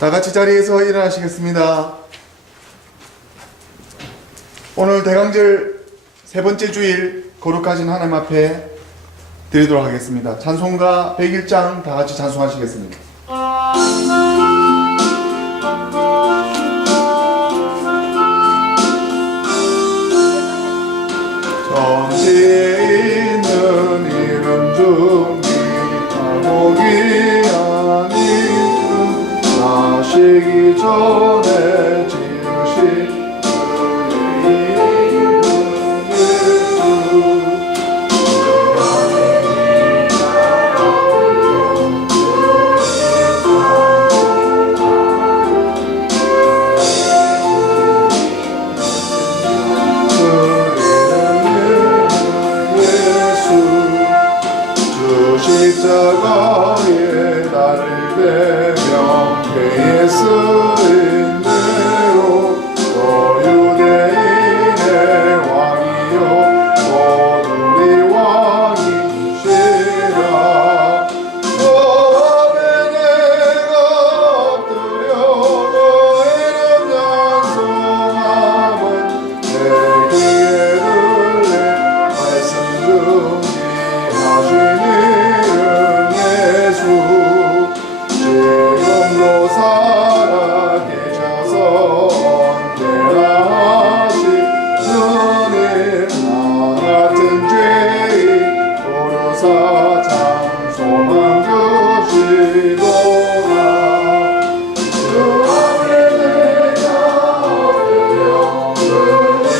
다 같이 자리에서 일어나시겠습니다. 오늘 대강절 세 번째 주일 거룩하신 하나님 앞에 드리도록 하겠습니다. 찬송가 101장 다 같이 찬송하시겠습니다. 천지에 있는 이름 중 기타곡이 아닌 나시기 전에 지으신 십자가에 나를 대며 배에 쓰인 대로 또 유대인의 왕이요 모든 우리 왕이시라. 저 앞에 내가 엎드려 너의 이름 찬송함은 내 귀에 들린 말씀 중지하시니 지금도 살아계셔서 언제나 하시느니 나 같은 죄인 부르사 찬송함 주시도다. 주 앞에 내가 엎드려 드리는 찬송함은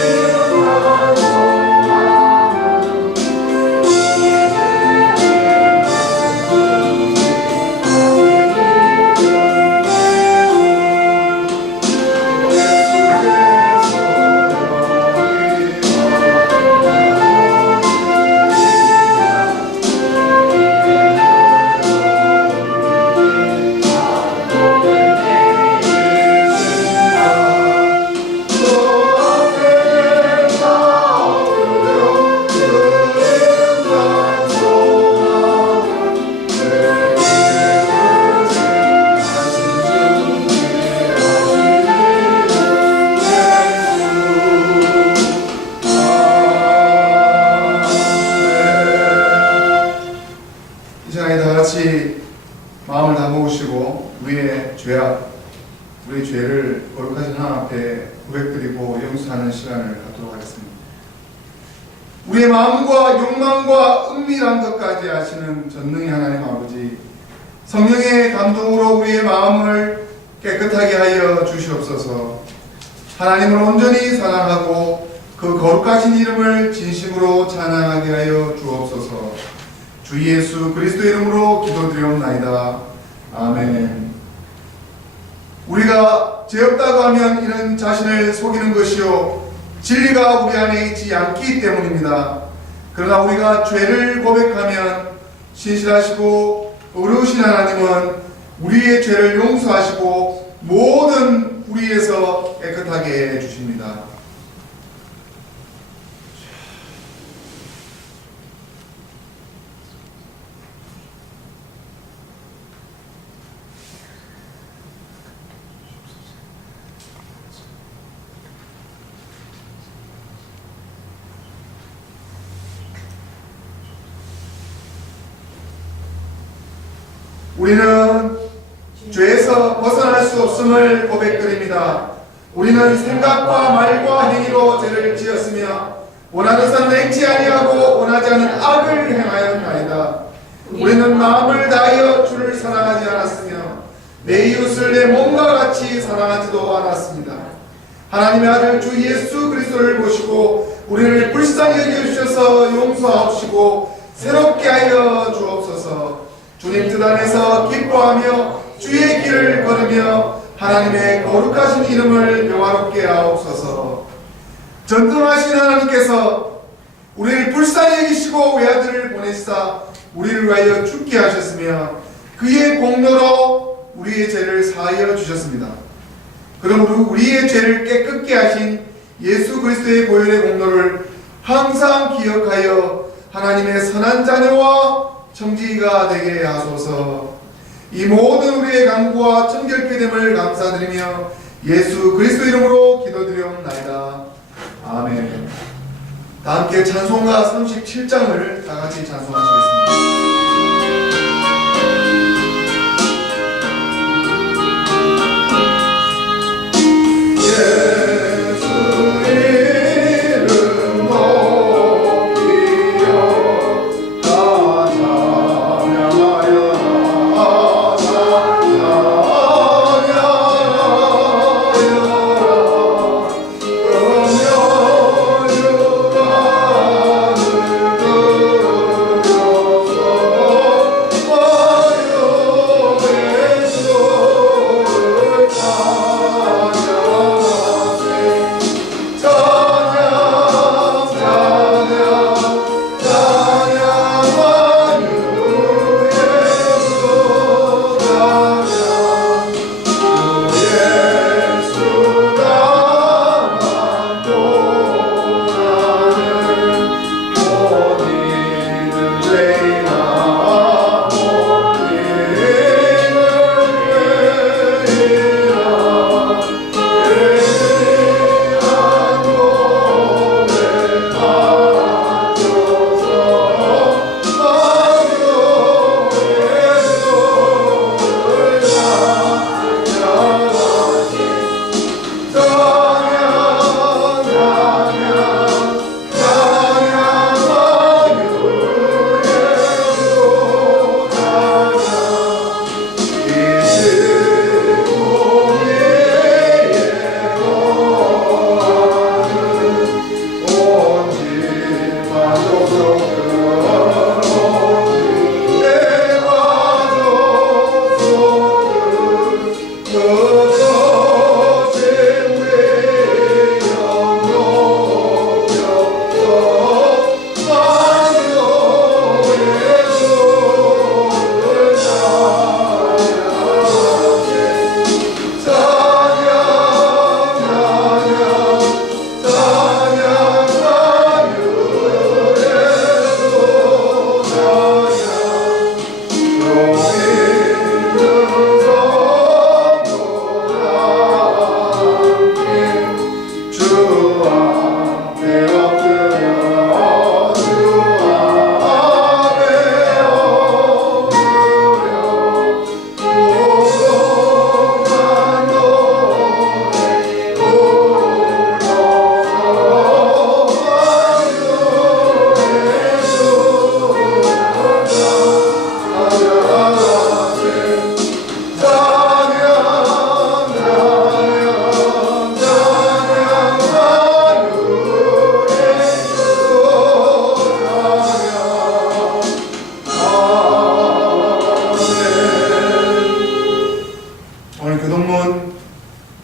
마음을 다 모으시고 우리의 죄악, 우리의 죄를 거룩하신 하나님 앞에 고백드리고 용서하는 시간을 갖도록 하겠습니다. 우리의 마음과 욕망과 은밀한 것까지 아시는 전능의 하나님 아버지, 성령의 감동으로 우리의 마음을 깨끗하게 하여 주시옵소서. 하나님을 온전히 사랑하고 그 거룩하신 이름을 진심으로 찬양하게 하여 주옵소서. 주 예수 그리스도 이름으로 기도드리옵나이다. 아멘. 우리가 죄 없다고 하면 이는 자신을 속이는 것이요 진리가 우리 안에 있지 않기 때문입니다. 그러나 우리가 죄를 고백하면 신실하시고 의로우신 하나님은 우리의 죄를 용서하시고 모든 불의에서 깨끗하게 해주십니다. 우리는 죄에서 벗어날 수 없음을 고백드립니다. 우리는 생각과 말과 행위로 죄를 지었으며 원하는 선은 행치 아니하고 원하지 않은 악을 행하였나이다. 우리는 마음을 다하여 주를 사랑하지 않았으며 내 이웃을 내 몸과 같이 사랑하지도 않았습니다. 하나님의 아들 주 예수 그리스도를 보시고 우리를 불쌍히 여겨주셔서 용서하옵시고 새롭게 하여 주옵소서. 주님 뜻 안에서 기뻐하며 주의 길을 걸으며 하나님의 거룩하신 이름을 영화롭게 하옵소서. 전능하신 하나님께서 우리를 불쌍히 여기시고 외아들을 보내시사 우리를 위하여 죽게 하셨으며 그의 공로로 우리의 죄를 사하여 주셨습니다. 그러므로 우리의 죄를 깨끗게 하신 예수 그리스도의 보혈의 공로를 항상 기억하여 하나님의 선한 자녀와 청지기가 되게 하소서. 이 모든 우리의 간구와 청결케 됨을 감사드리며 예수 그리스도 이름으로 기도드리옵나이다. 아멘. 다 함께 찬송가 37장을 다 같이 찬송하시겠습니다.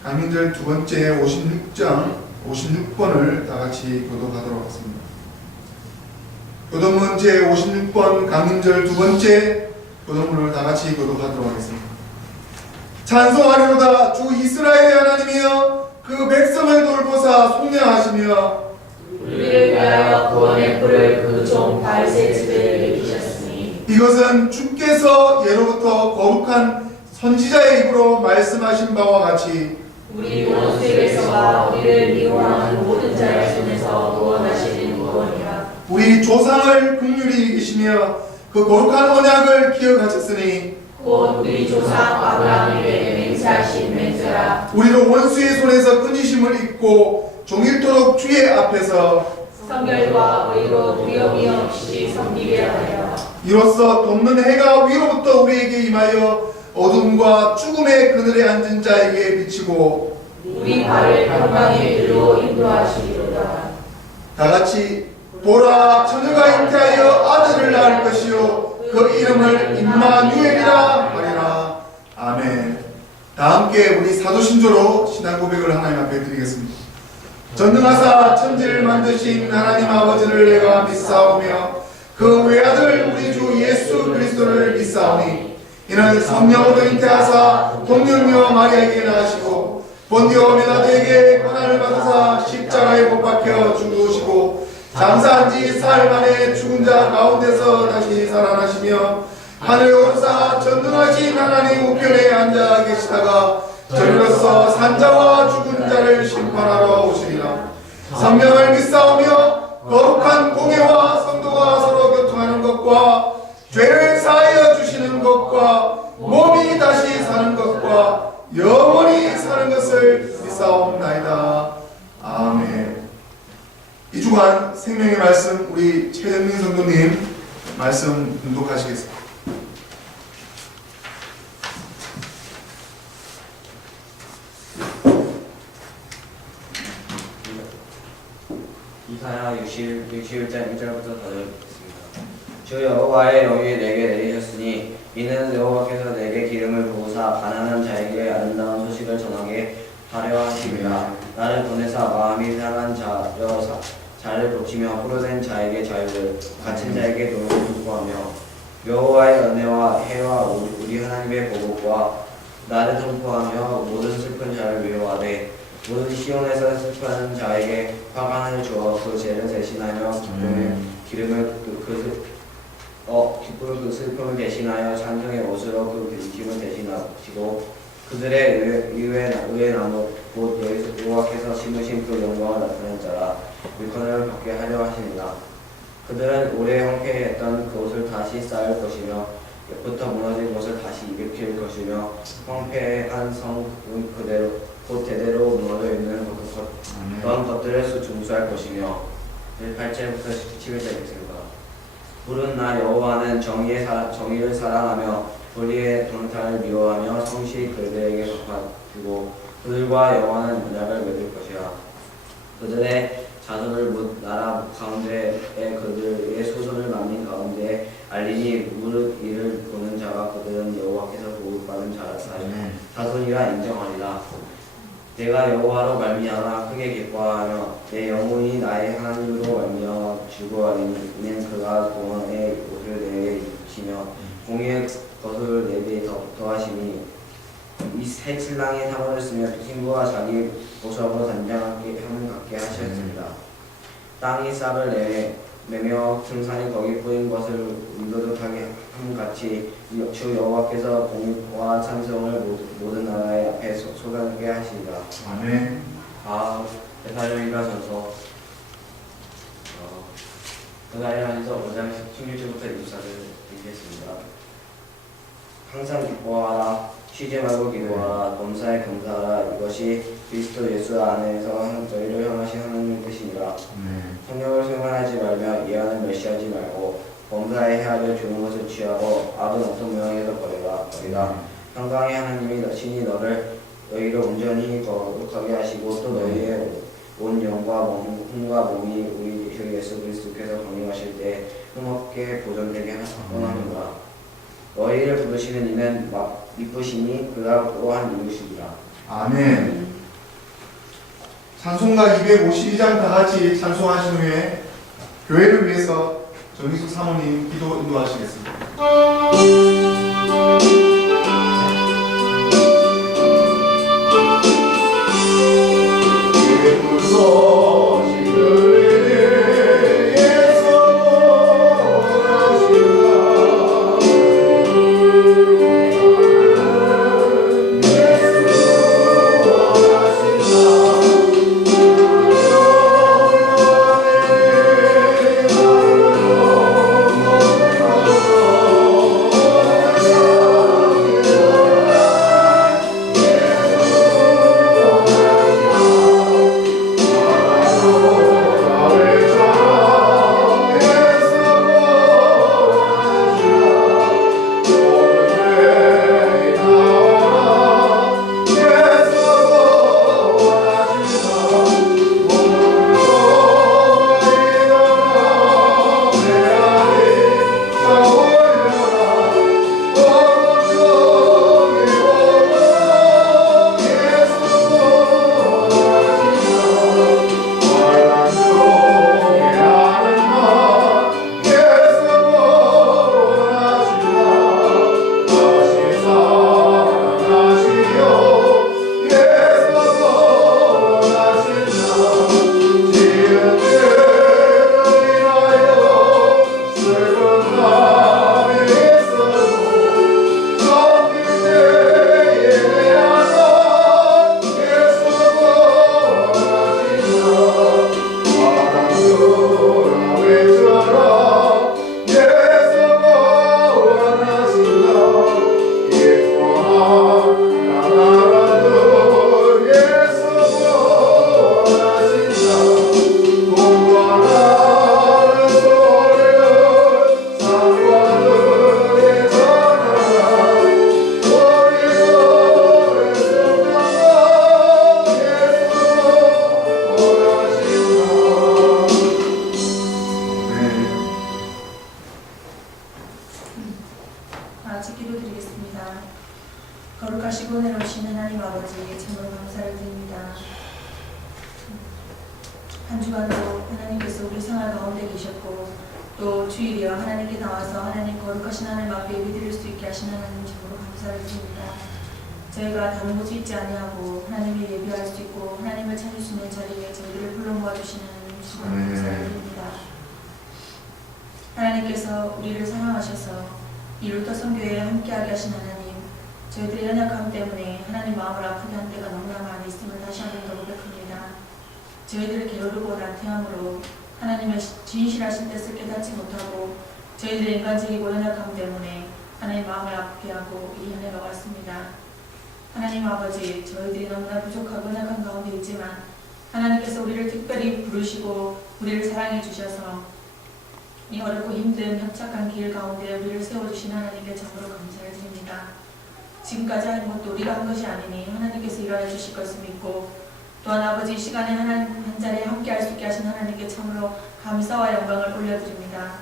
강민절 두 번째 56번을 다 같이 교독하도록 하겠습니다. 교독문 제 56번 강민절 두 번째 교독문을 다 같이 교독하도록 하겠습니다. 찬송하리로다. 주 이스라엘의 하나님이여 그 백성을 돌보사 속량하시며 우리를 위하여 구원의 뿔을 그 종 다윗의 집에 내리셨으니 이것은 주께서 예로부터 거룩한 선지자의 입으로 말씀하신 바와 같이 우리 원수에게서와 우리를 미워하는 모든 자의 손에서 구원하시는 구원이라. 우리 조상을 긍휼히 이기시며 그 거룩한 언약을 기억하셨으니 곧 우리 조상 아브라함에게 맹세하신 맹세라. 우리로 원수의 손에서 끊이심을 입고 종일토록 주의 앞에서 성결과 의로 두려움이 없이 섬기게 하여 이로써 돋는 해가 위로부터 우리에게 임하여 어둠과 죽음의 그늘에 앉은 자에게 비치고 우리 발을 평강의 길로 인도하시리로다. 다같이 보라 처녀가 잉태하여 아들을 낳을 것이요 그 이름을 임마누엘이라 하리라. 아멘. 다 함께 우리 사도신조로 신앙 고백을 하나님 앞에 드리겠습니다. 전능하사 천지를 만드신 하나님 아버지를 내가 믿사오며 그 외아들 우리 주 예수 그리스도를 믿사오니 이는 성령으로 잉태하사 동령녀 마리아에게 낳으시고 본디오 빌라도에게 고난을 받으사 십자가에 못 박혀 죽으시고 장사한 지 사흘 만에 죽은 자 가운데서 다시 살아나시며 하늘에 오르사 전능하신 하나님 우편에 앉아 계시다가 저리로서 산자와 죽은 자를 심판하러 오시리라. 성령을 믿사오며 거룩한 공예와 성도가 서로 교통하는 것과 죄를 사하여 주시는 것과 몸이 다시 사는 것과 영원히 사는 것을 믿사옵나이다. 아멘. 이 주간 생명의 말씀 우리 최정민 성도님 말씀 낭독하시겠습니다. 이사야 61장 1절부터 4절 읽겠습니다. 주 여호와의 영이 내게 내리셨으니 이는 여호와께서 내게 기름을 부으사 가난한 자에게 아름다운 소식을 전하게 하려 하심이라. 나를 보내사 마음이 상한 자를 고치며 포로된 자에게 자유를, 갇힌 자에게 도움을 선포하며 여호와의 은혜와 해와 우리 하나님의 보복과 나를 선포하며 모든 슬픈 자를 위로하되 모든 시온에서 슬퍼하는 자에게 화관을 주어 그 죄를 대신하여 기쁨을 그 슬픔을 대신하여 찬송의 옷으로 그 빈팀을 대신하시고 그들의 의의 나무 곧 여호와께서 심으신 그 영광을 나타낸 자라 일컬음을 받게 하려 하시니라. 그들은 오래 황폐했던 그 옷을 다시 쌓을 것이며 옛부터 무너진 것을 다시 일으킬 것이며 황폐한 성은 곧 대대로 무너져 있는 그런 것들을 중수할 것이며 8절부터 11절 읽습니다. 부른 나 여호와는 정의를 사랑하며 불의의 방탕을 미워하며 성실히 그들에게 갚아주고 그들과 영원한 언약을 맺을 것이라. 그들의 자손을 묻 나라 가운데에 그들의 소손을 만민 가운데에 알리니 무릇 이를 보는 자가 그들은 여호와께서 보복받은 자손이라 인정하리라. 내가 여호와로 말미암아 크게 기뻐하며 내 영혼이 나의 하나님으로 말미암아 즐거워하리니 이는 그가 공원의 옷을 내게 입히며 공의의 것을 내게 더하시니 이 새 신랑의 사모를 쓰며 친구와 자기 보석으로 단장하게 하는 같게 하셨습니다. 땅이 싹을 내며 등산이 거기 뿌린 것을 운도덕하게 함같이 주 여호와께서 공의와 찬송을 모든 나라의 앞에 쏟아내게 하시리라. 아멘. 데살로니가전서 데살로니가전서 5장 16절부터 24절 읽겠습니다. 항상 기뻐하라. 쉬지 말고 기도하라. 범사에 감사하라. 이것이 그리스도 예수 안에서 너희를 향하신 하나님의 뜻이니라. 성령을 생활하지 말며 예언을 멸시하지 말고 범사에 헤아려 좋은 것을 취하고 악은 어떤 모양에도 버리라. 평강의 하나님이 친히 너희를 온전히 거룩하게 하시고 또 너희의 온 영과 몸과 몸이 우리 주 예수 그리스도께서 강림하실 때 흠없게 보존되게 하시느니라. 너희를 부르시는 이는 이쁘시니 그가 또한 이루시리라. 아멘. 찬송가 252장 다 같이 찬송하신 후에 교회를 위해서 정희숙 사모님 기도 인도하시겠습니다. 구원해 오신 하나님 아버지 참으로 감사를 드립니다. 한 주간도 하나님께서 우리 생활 가운데 계셨고 또 주일이여 하나님께 나와서 하나님 거룩하신 하나님 앞에 예배드릴 수 있게 하신 하나님 참으로 감사를 드립니다. 저희가 다른 곳에 있지 아니하고 하나님을 예배할 수 있고 하나님을 찾을 수 있는 자리에 저희들을 불러 모아주시는 하나님 참으로 감사를 드립니다. 하나님께서 우리를 사랑하셔서 이 루터 선교회에 함께하게 하신 하나님, 저희들의 연약함 때문에 하나님 마음을 아프게 한 때가 너무나 많이 있음을 다시 한번 더 고백합니다. 저희들을 게으르고 나태함으로 하나님의 진실하신 뜻을 깨닫지 못하고 저희들의 인간적이고 연약함 때문에 하나님 마음을 아프게 하고 이 한 해가 왔습니다. 하나님 아버지, 저희들이 너무나 부족하고 연약한 가운데 있지만 하나님께서 우리를 특별히 부르시고 우리를 사랑해 주셔서 이 어렵고 힘든 협착한 길 가운데 우리를 세워주신 하나님께 참으로 감사를 드립니다. 지금까지 한 것도 우리가 한 것이 아니니 하나님께서 일하여 주실 것을 믿고 또한 아버지 이 시간에 하나님 한 자리에 함께 할 수 있게 하신 하나님께 참으로 감사와 영광을 올려드립니다.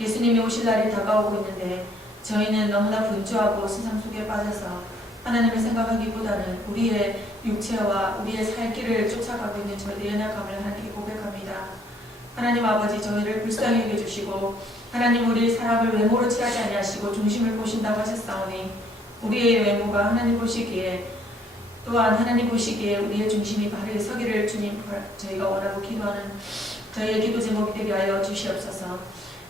예수님이 오실 날이 다가오고 있는데 저희는 너무나 분주하고 세상 속에 빠져서 하나님을 생각하기보다는 우리의 육체와 우리의 살 길을 쫓아가고 있는 저희의 연약함을 하나님께 고백합니다. 하나님 아버지, 저희를 불쌍히 여겨주시고 하나님 우리 사람을 외모로 취하지 아니하시고 중심을 보신다고 하셨사오니 우리의 외모가 하나님 보시기에 또한 하나님 보시기에 우리의 중심이 바르게 서기를 주님 저희가 원하고 기도하는 저희의 기도 제목이 되게 하여 주시옵소서.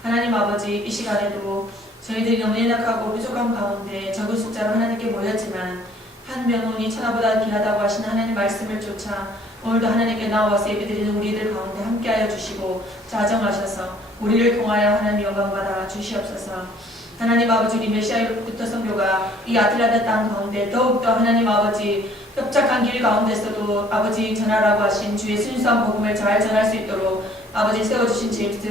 하나님 아버지, 이 시간에도 저희들이 너무 연약하고 부족한 가운데 적은 숫자로 하나님께 모였지만 한 명운이 천하보다 귀하다고 하신 하나님 말씀을 쫓아 오늘도 하나님께 나와서 예배드리는 우리들 가운데 함께하여 주시고 자정하셔서 우리를 통하여 하나님 영광받아 주시옵소서. 하나님 아버지, 우리 메시아 루터 선교가 이 아틀란타 땅 가운데 더욱더 하나님 아버지 협착한 길 가운데서도 아버지 전하라고 하신 주의 순수한 복음을 잘 전할 수 있도록 아버지 세워주신 제임스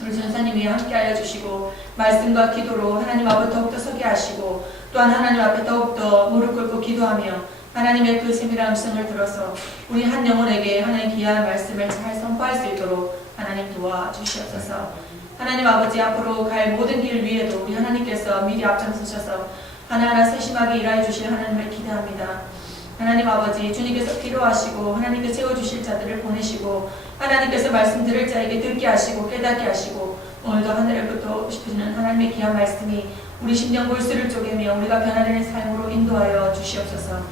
우리 전사님이 함께하여 주시고 말씀과 기도로 하나님 앞에 더욱더 서게 하시고 또한 하나님 앞에 더욱더 무릎 꿇고 기도하며 하나님의 그 세밀한 음성을 들어서 우리 한 영혼에게 하나님 귀한 말씀을 잘 선포할 수 있도록 하나님 도와주시옵소서. 하나님 아버지, 앞으로 갈 모든 길 위에도 우리 하나님께서 미리 앞장서셔서 하나하나 세심하게 일하여 주실 하나님을 기대합니다. 하나님 아버지, 주님께서 필요하시고 하나님께 채워주실 자들을 보내시고 하나님께서 말씀 들을 자에게 듣게 하시고 깨닫게 하시고 오늘도 하늘로부터 싶으시는 하나님의 귀한 말씀이 우리 심령 골수를 쪼개며 우리가 변화되는 삶으로 인도하여 주시옵소서.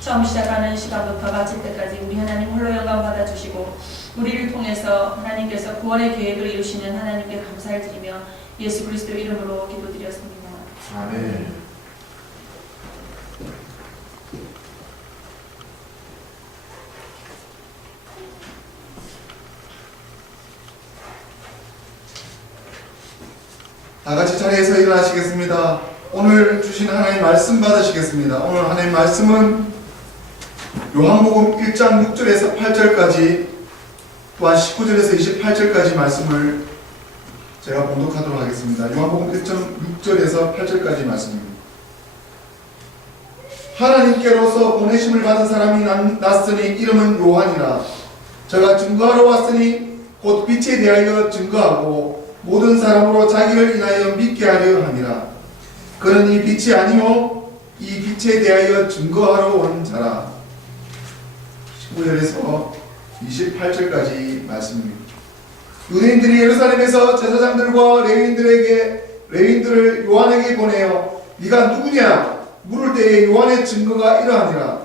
처음 시작하는 시간부터 마칠 때까지 우리 하나님 홀로 영광 받아주시고 우리를 통해서 하나님께서 구원의 계획을 이루시는 하나님께 감사를 드리며 예수 그리스도 이름으로 기도드렸습니다. 아멘. 다 같이 자리에서 일어나시겠습니다. 오늘 주신 하나님 말씀 받으시겠습니다. 오늘 하나님 말씀은 요한복음 1장 6절에서 8절까지 또한 19절에서 28절까지 말씀을 제가 봉독하도록 하겠습니다. 요한복음 1장 6절에서 8절까지 말씀입니다. 하나님께로서 보내심을 받은 사람이 났으니 이름은 요한이라. 저가 증거하러 왔으니 곧 빛에 대하여 증거하고 모든 사람으로 자기를 인하여 믿게 하려 함이라. 그는 이 빛이 아니요 이 빛에 대하여 증거하러 온 자라. 19절에서 28절까지 말씀입니다. 유대인들이 예루살렘에서 제사장들과 레위인들을 요한에게 보내어 네가 누구냐 물을 때에 요한의 증거가 이러하니라.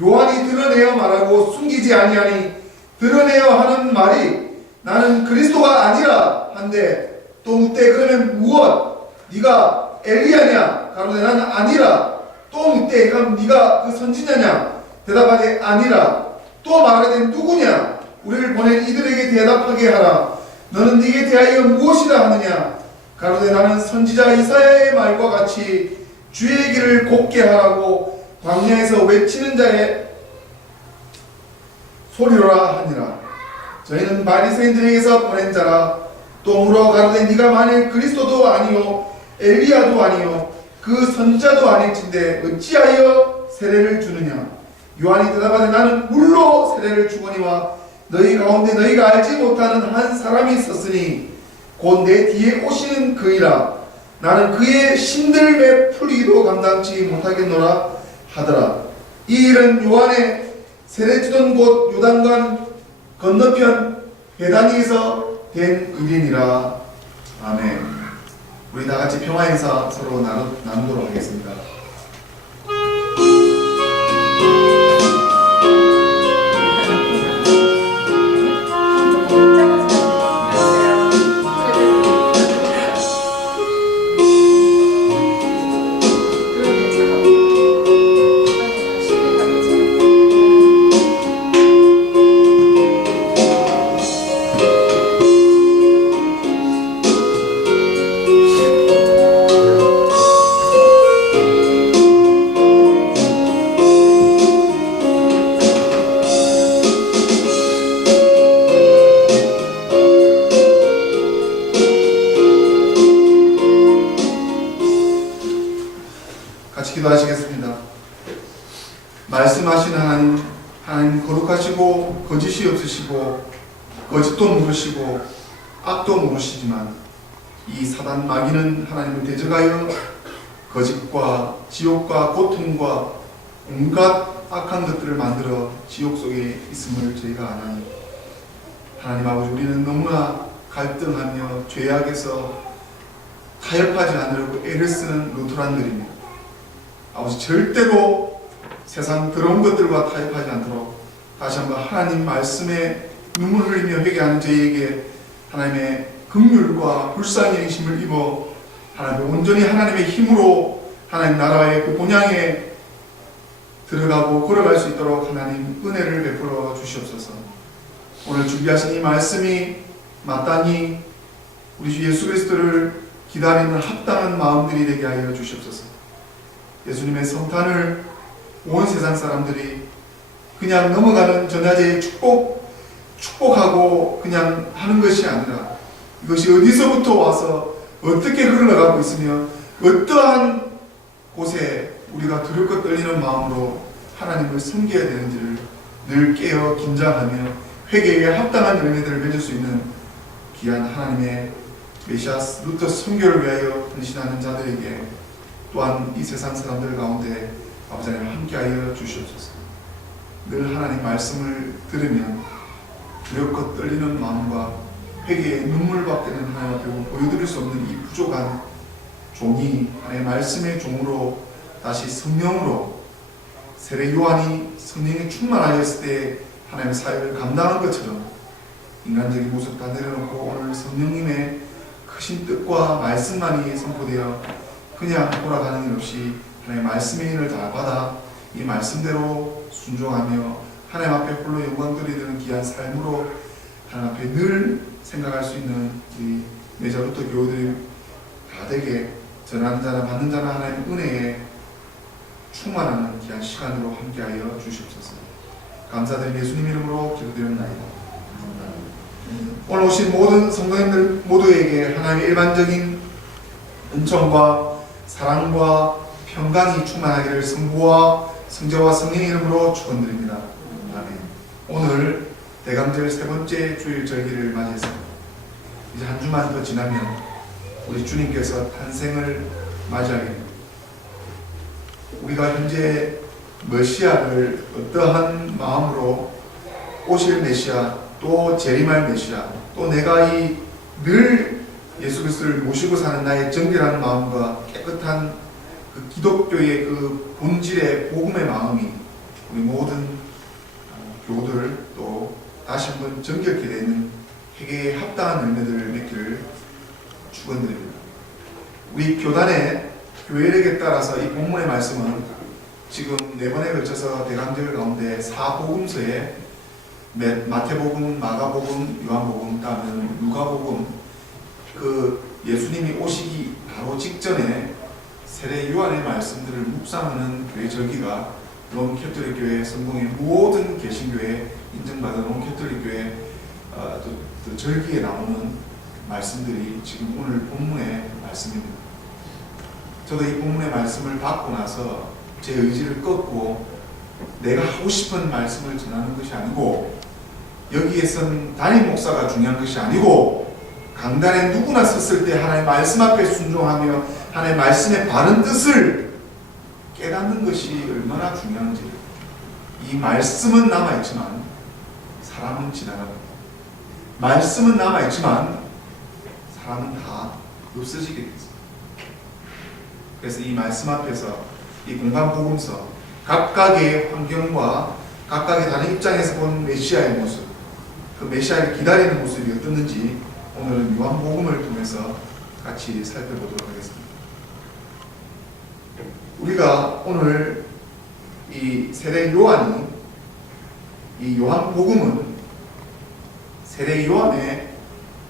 요한이 드러내어 말하고 숨기지 아니하니 드러내어 하는 말이 나는 그리스도가 아니라 한데 또 묻되 그러면 무엇? 네가 엘리야냐? 가로되 나는 아니라. 또 묻되 그럼 네가 그 선지자냐? 대답하되 아니라. 또 말하되 누구냐? 우리를 보낸 이들에게 대답하게 하라. 너는 네게 대하여 무엇이라 하느냐? 가로되 나는 선지자 이사야의 말과 같이 주의 길을 곱게 하라고 광야에서 외치는 자의 소리로라 하니라. 저희는 바리새인들에게서 보낸 자라. 또 물어 가로되 네가 만일 그리스도도 아니요 엘리야도 아니요 그 선지자도 아닐진데 어찌하여 세례를 주느냐? 요한이 대답하되 나는 물로 세례를 주거니와 너희 가운데 너희가 알지 못하는 한 사람이 있었으니 곧 내 뒤에 오시는 그이라. 나는 그의 신들매 풀리기도 감당치 못하겠노라 하더라. 이 일은 요한의 세례주던 곳 요단강 건너편 베다니에서 된 일이니라. 아멘. 우리 다 같이 평화 인사 서로 나누도록 하겠습니다. 같이 기도하시겠습니다. 말씀하신 하나님 거룩하시고 거짓이 없으시고 거짓도 모르시고 악도 모르시지만 이 사단 마귀는 하나님을 대적하여 거짓과 지옥과 고통과 온갖 악한 것들을 만들어 지옥 속에 있음을 저희가 아나니 하나님 아버지, 우리는 너무나 갈등하며 죄악에서 타협하지 않으려고 애를 쓰는 루터란들입니다. 아버지, 절대로 세상 더러운 것들과 타협하지 않도록 다시 한번 하나님 말씀에 눈물 흘리며 회개하는 저희에게 하나님의 긍휼과 불쌍히 여기심을 입어 하나님 온전히 하나님의 힘으로 하나님 나라의 그 본향에 들어가고 걸어갈 수 있도록 하나님 은혜를 베풀어 주시옵소서. 오늘 준비하신 이 말씀이 마땅히 우리 주 예수 그리스도를 기다리는 합당한 마음들이 되게 하여 주시옵소서. 예수님의 성탄을 온 세상 사람들이 그냥 넘어가는 전야제의 축복하고 그냥 하는 것이 아니라 이것이 어디서부터 와서 어떻게 흘러가고 있으며 어떠한 곳에 우리가 두렵고 떨리는 마음으로 하나님을 섬겨야 되는지를 늘 깨어 긴장하며 회개에 합당한 열매들을 맺을 수 있는 귀한 하나님의 메시아스 루터 선교를 위하여 헌신하는 자들에게 또한 이 세상 사람들 가운데 아버지 하나님 함께하여 주시옵소서. 늘 하나님 말씀을 들으면 두렵고 떨리는 마음과 회개의 눈물밖에 는 하나님 앞에 보여드릴 수 없는 이 부족한 종이 하나님의 말씀의 종으로 다시 성령으로 세례 요한이 성령에 충만하였을 때 하나님의 사역을 감당한 것처럼 인간적인 모습 다 내려놓고 오늘 성령님의 크신 뜻과 말씀만이 선포되어 그냥 돌아가는 일 없이 하나님의 말씀의 인을 다 받아 이 말씀대로 순종하며 하나님 앞에 홀로 영광 드리는 귀한 삶으로 하나님 앞에 늘 생각할 수 있는 우리 메자루터 교우들이 다 되게 전하는 자나 받는 자나 하나님의 은혜에 충만하는 귀한 시간으로 함께하여 주시옵소서. 감사드린 예수님 이름으로 기도드렸나이다. 오늘 오신 모든 성도님들 모두에게 하나님의 일반적인 은총과 사랑과 평강이 충만하기를 성부와 성자와 성령의 이름으로 축원드립니다. 아멘. 오늘 대강절 세 번째 주일 절기를 맞이해서 이제 한 주만 더 지나면 우리 주님께서 탄생을 맞이하게 됩니다. 우리가 현재 메시아를 어떠한 마음으로 오실 메시아 또 재림할 메시아 또 내가 이 늘 예수 그리스도를 모시고 사는 나의 정결한 마음과 깨끗한 그 기독교의 그 본질의 복음의 마음이 우리 모든 교우들 또 다시 한번 정결케 되는 회개에 합당한 열매들을 맺기를 축원드립니다. 우리 교단의 교회력에 따라서 이 본문의 말씀은 지금 4번에 걸쳐서 대강절 가운데 4복음서에 마태복음, 마가복음, 요한복음, 다음은 누가복음 그 예수님이 오시기 바로 직전에 세례 요한의 말씀들을 묵상하는 교회 절기가 롬 캐톨릭 교회 성공의 모든 개신교회 인정받은 롬 캐톨릭 교회 또 절기에 나오는 말씀들이 지금 오늘 본문의 말씀입니다. 저도 이 본문의 말씀을 받고 나서 제 의지를 꺾고 내가 하고 싶은 말씀을 전하는 것이 아니고 여기에선 담임 목사가 중요한 것이 아니고 강단에 누구나 섰을 때 하나님의 말씀 앞에 순종하며 하나님의 말씀의 바른 뜻을 깨닫는 것이 얼마나 중요한지. 이 말씀은 남아있지만 사람은 지나갑니다. 말씀은 남아있지만 사람은 다 없어지게 되겠습니다. 그래서 이 말씀 앞에서 이 공간복음서 각각의 환경과 각각의 다른 입장에서 본 메시아의 모습, 그 메시아를 기다리는 모습이 어떻는지 오늘은 요한복음을 통해서 같이 살펴보도록 하겠습니다. 우리가 오늘 이 세례 요한이, 이 요한복음은 세례 요한의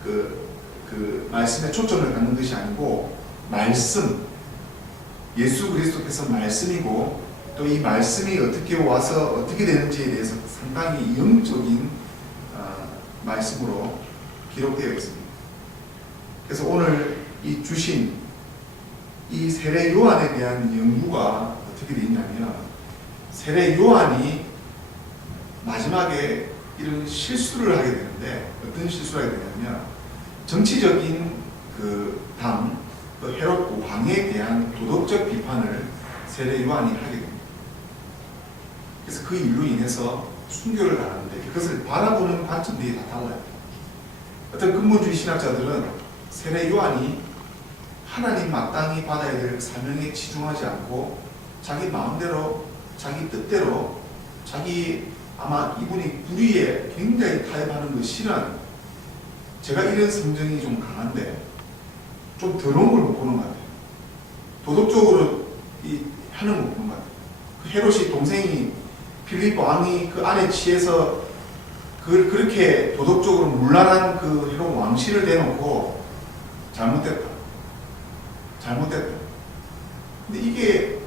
그 말씀에 초점을 갖는 것이 아니고 말씀, 예수 그리스도께서 말씀이고 또 이 말씀이 어떻게 와서 어떻게 되는지에 대해서 상당히 영적인 말씀으로 기록되어 있습니다. 그래서 오늘 이 주신 이 세례 요한에 대한 연구가 어떻게 되어 있냐면, 세례 요한이 마지막에 이런 실수를 하게 되는데, 어떤 실수를 하게 되냐면 정치적인 그 헤롯 왕에 대한 도덕적 비판을 세례 요한이 하게 됩니다. 그래서 그 일로 인해서 순교를 당하는데 그것을 바라보는 관점들이 다 달라요. 어떤 근본주의 신학자들은 세례 요한이 하나님 마땅히 받아야 될 사명에 치중하지 않고 자기 마음대로, 자기 뜻대로, 자기 아마 이분이 불의에 굉장히 타협하는 거 싫어하는, 제가 이런 성정이 좀 강한데 좀 더러운 걸 못 보는 것 같아요. 도덕적으로 하는 걸 못 보는 것 같아요. 그 헤롯이 동생이 필립 왕이 그 안에 취해서 그렇게 도덕적으로 문란한 그 헤롯 왕실을 대놓고 잘못됐다. 근데 이게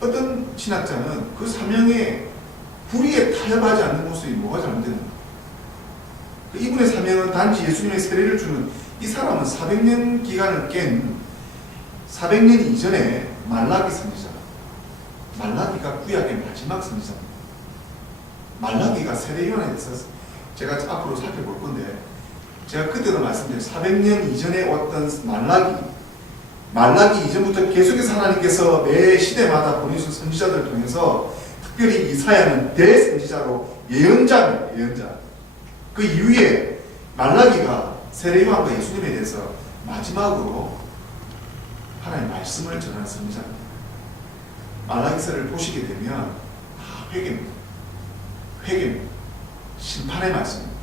어떤 신학자는 그 사명에 불의에 타협하지 않는 모습이 뭐가 잘못됐는가? 이분의 사명은 단지 예수님의 세례를 주는, 이 사람은 400년 기간을 깬 400년 이전에 말라기 선지자, 말라기가 구약의 마지막 선지자입니다. 말라기가 세례 요한에 대해서 제가 앞으로 살펴볼 건데, 제가 그때도 말씀드린 400년 이전에 왔던 말라기 이전부터 계속해서 하나님께서 매 시대마다 보내주신 선지자들을 통해서 특별히 이사야는 대선지자로 예언자입니다. 예언자. 그 이후에 말라기가 세례 요한과 예수님에 대해서 마지막으로 하나님의 말씀을 전하는 선지자입니다. 말라기서를 보시게 되면 다 회개입니다. 심판의 말씀입니다.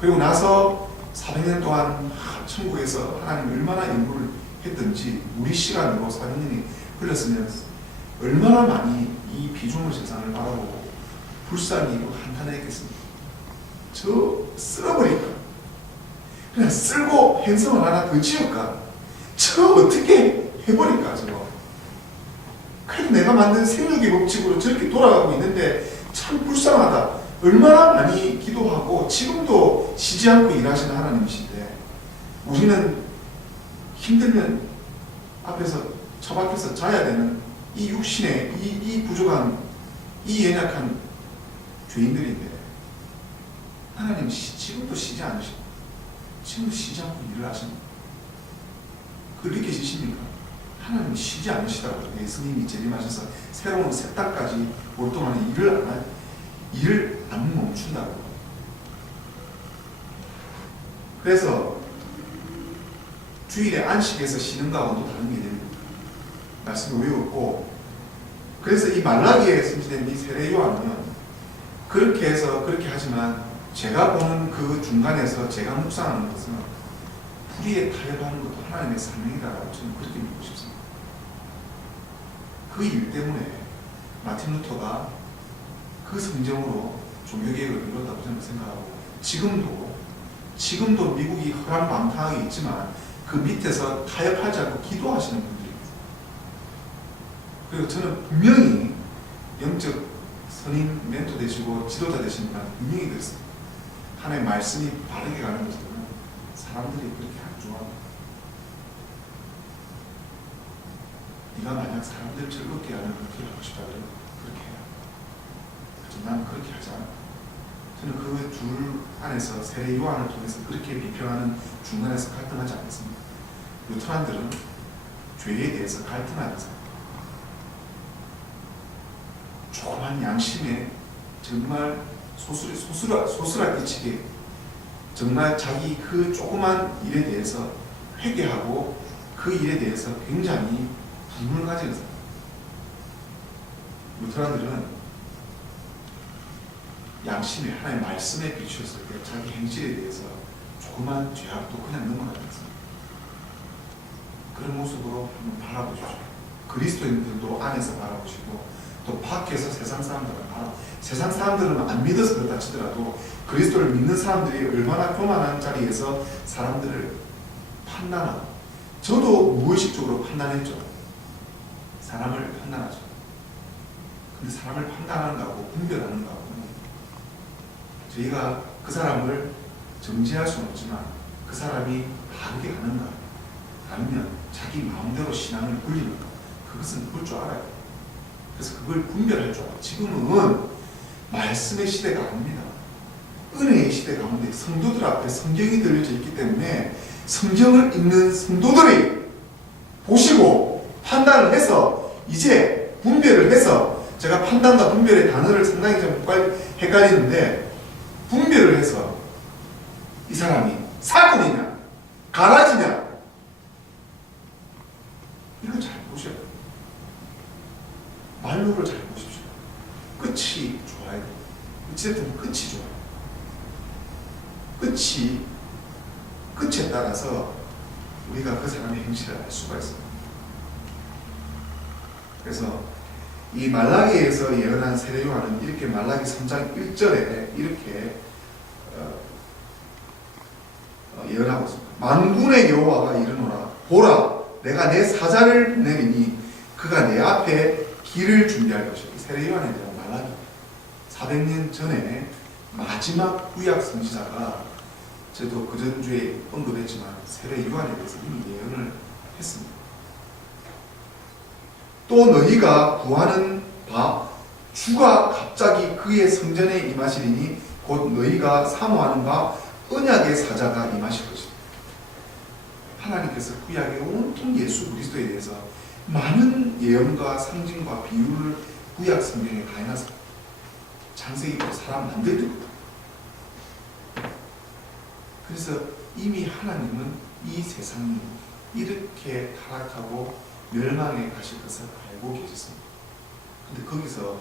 그리고 나서 400년 동안 천국에서 하나님이 얼마나 연구를 했든지 우리 시간으로 400년이 흘렀으면 얼마나 많이 이 비조물 세상을 바라보고 불쌍히 한탄했겠습니까? 저 쓸어버릴까? 그냥 쓸고 행성을 하나 더 지을까? 저 어떻게 해버릴까? 저거. 그래도 내가 만든 생육의 법칙으로 저렇게 돌아가고 있는데 참 불쌍하다. 얼마나 많이 기도하고 지금도 쉬지 않고 일하시는 하나님이신데, 우리는 힘들면 앞에서 처박혀서 자야 되는 이 육신의 이 부족한, 이 연약한 죄인들인데, 하나님 지금도 쉬지 않으십니까? 지금도 쉬지 않고 일을 하십니까? 그걸 느끼시십니까? 하나님 쉬지 않으시다고. 예수님이 재림하셔서 새로운 새 땅까지 올 동안에 일을 안 멈춘다고. 그래서 주일에 안식에서 쉬는 거하고도 다른 개념입니다. 말씀을 외웠고, 그래서 이 말라기에 선지된 이 세례 요한은 그렇게 해서 그렇게 하지만, 제가 보는 그 중간에서 제가 묵상하는 것은 불의에 타협하는 것도 하나님의 사명이다라고 저는 그렇게 믿고 싶습니다. 그 일 때문에 마틴 루터가 그 성정으로 종교개혁을 이뤘다고 저는 생각하고, 지금도 미국이 허랑방탕하게 있지만 그 밑에서 타협하지 않고 기도하시는 분들입니다. 그리고 저는 분명히 영적 선임 멘토 되시고 지도자 되신 분은 분명히 그랬습니다. 하나님의 말씀이 바르게 가는 것은 사람들이 그렇게 안 좋아합니다. 네가 만약 사람들 즐겁게 하는 그렇게 하고 싶다면 그렇게 해야. 하지만 난 그렇게 하지 않아. 저는 그 둘 안에서 세례 요한을 통해서 그렇게 비평하는 중간에서 갈등하지 않습니다. 루터란들은 죄에 대해서 갈등하는 사람. 조그만 양심에 정말 소스라 끼치게 정말 자기 그 조그만 일에 대해서 회개하고 그 일에 대해서 굉장히 분을 가지는 사람. 루터란들은 양심에 하나님의 말씀에 비추었을 때 자기 행실에 대해서 조그만 죄악도 그냥 넘어가지 않습니다. 그런 모습으로 한번 바라보십시오. 그리스도인들도 안에서 바라보시고 또 밖에서 세상 사람들은 세상 사람들은 안 믿어서 그렇다 치더라도 그리스도를 믿는 사람들이 얼마나 교만한 자리에서 사람들을 판단하고, 저도 무의식적으로 판단했죠. 사람을 판단하죠. 근데 사람을 판단하는 거하고 분별하는 거하고는 저희가 그 사람을 정죄할 수는 없지만 그 사람이 바르게 가는가 아니면 자기 마음대로 신앙을 굴리는가, 그것은 그럴 줄 알아요. 그래서 그걸 분별할 줄 알아요. 지금은 말씀의 시대가 아닙니다. 은혜의 시대 가운데 성도들 앞에 성경이 들려져 있기 때문에 성경을 읽는 성도들이 보시고 판단을 해서 이제 분별을 해서, 제가 판단과 분별의 단어를 상당히 좀 헷갈리는데, 분별을 해서 이 사람이 사건이냐 가라지냐 이걸 잘 보셔야 돼요. 말로를 잘 보십시오. 끝이 좋아야 돼요. 어쨌든 끝이 좋아요. 끝에 따라서 우리가 그 사람의 행실을 알 수가 있어요. 그래서 이 말라기에서 예언한 세례 요한은 이렇게 말라기 3장 1절에 이렇게 예언하고 있습니다. 만군의 여호와가 이르노라, 보라 내가 내 사자를 보내리니 그가 내 앞에 길을 준비할 것이다. 세례 요한에 대한 말라기 400년 전에 마지막 구약 선지자가, 저도 그 전주에 언급했지만 세례 요한에 대해서 이미 예언을 했습니다. 또 너희가 구하는 바 주가 갑자기 그의 성전에 임하시리니 곧 너희가 사모하는 바 언약의 사자가 임하실 것이다. 하나님께서 구약의 온통 예수 그리스도에 대해서 많은 예언과 상징과 비유를 구약 성경에 다 해놨어요. 창세기부터 사람 만들 때부터. 그래서 이미 하나님은 이 세상이 이렇게 타락하고 멸망에 가실 것을 알고 계셨습니다. 근데 거기서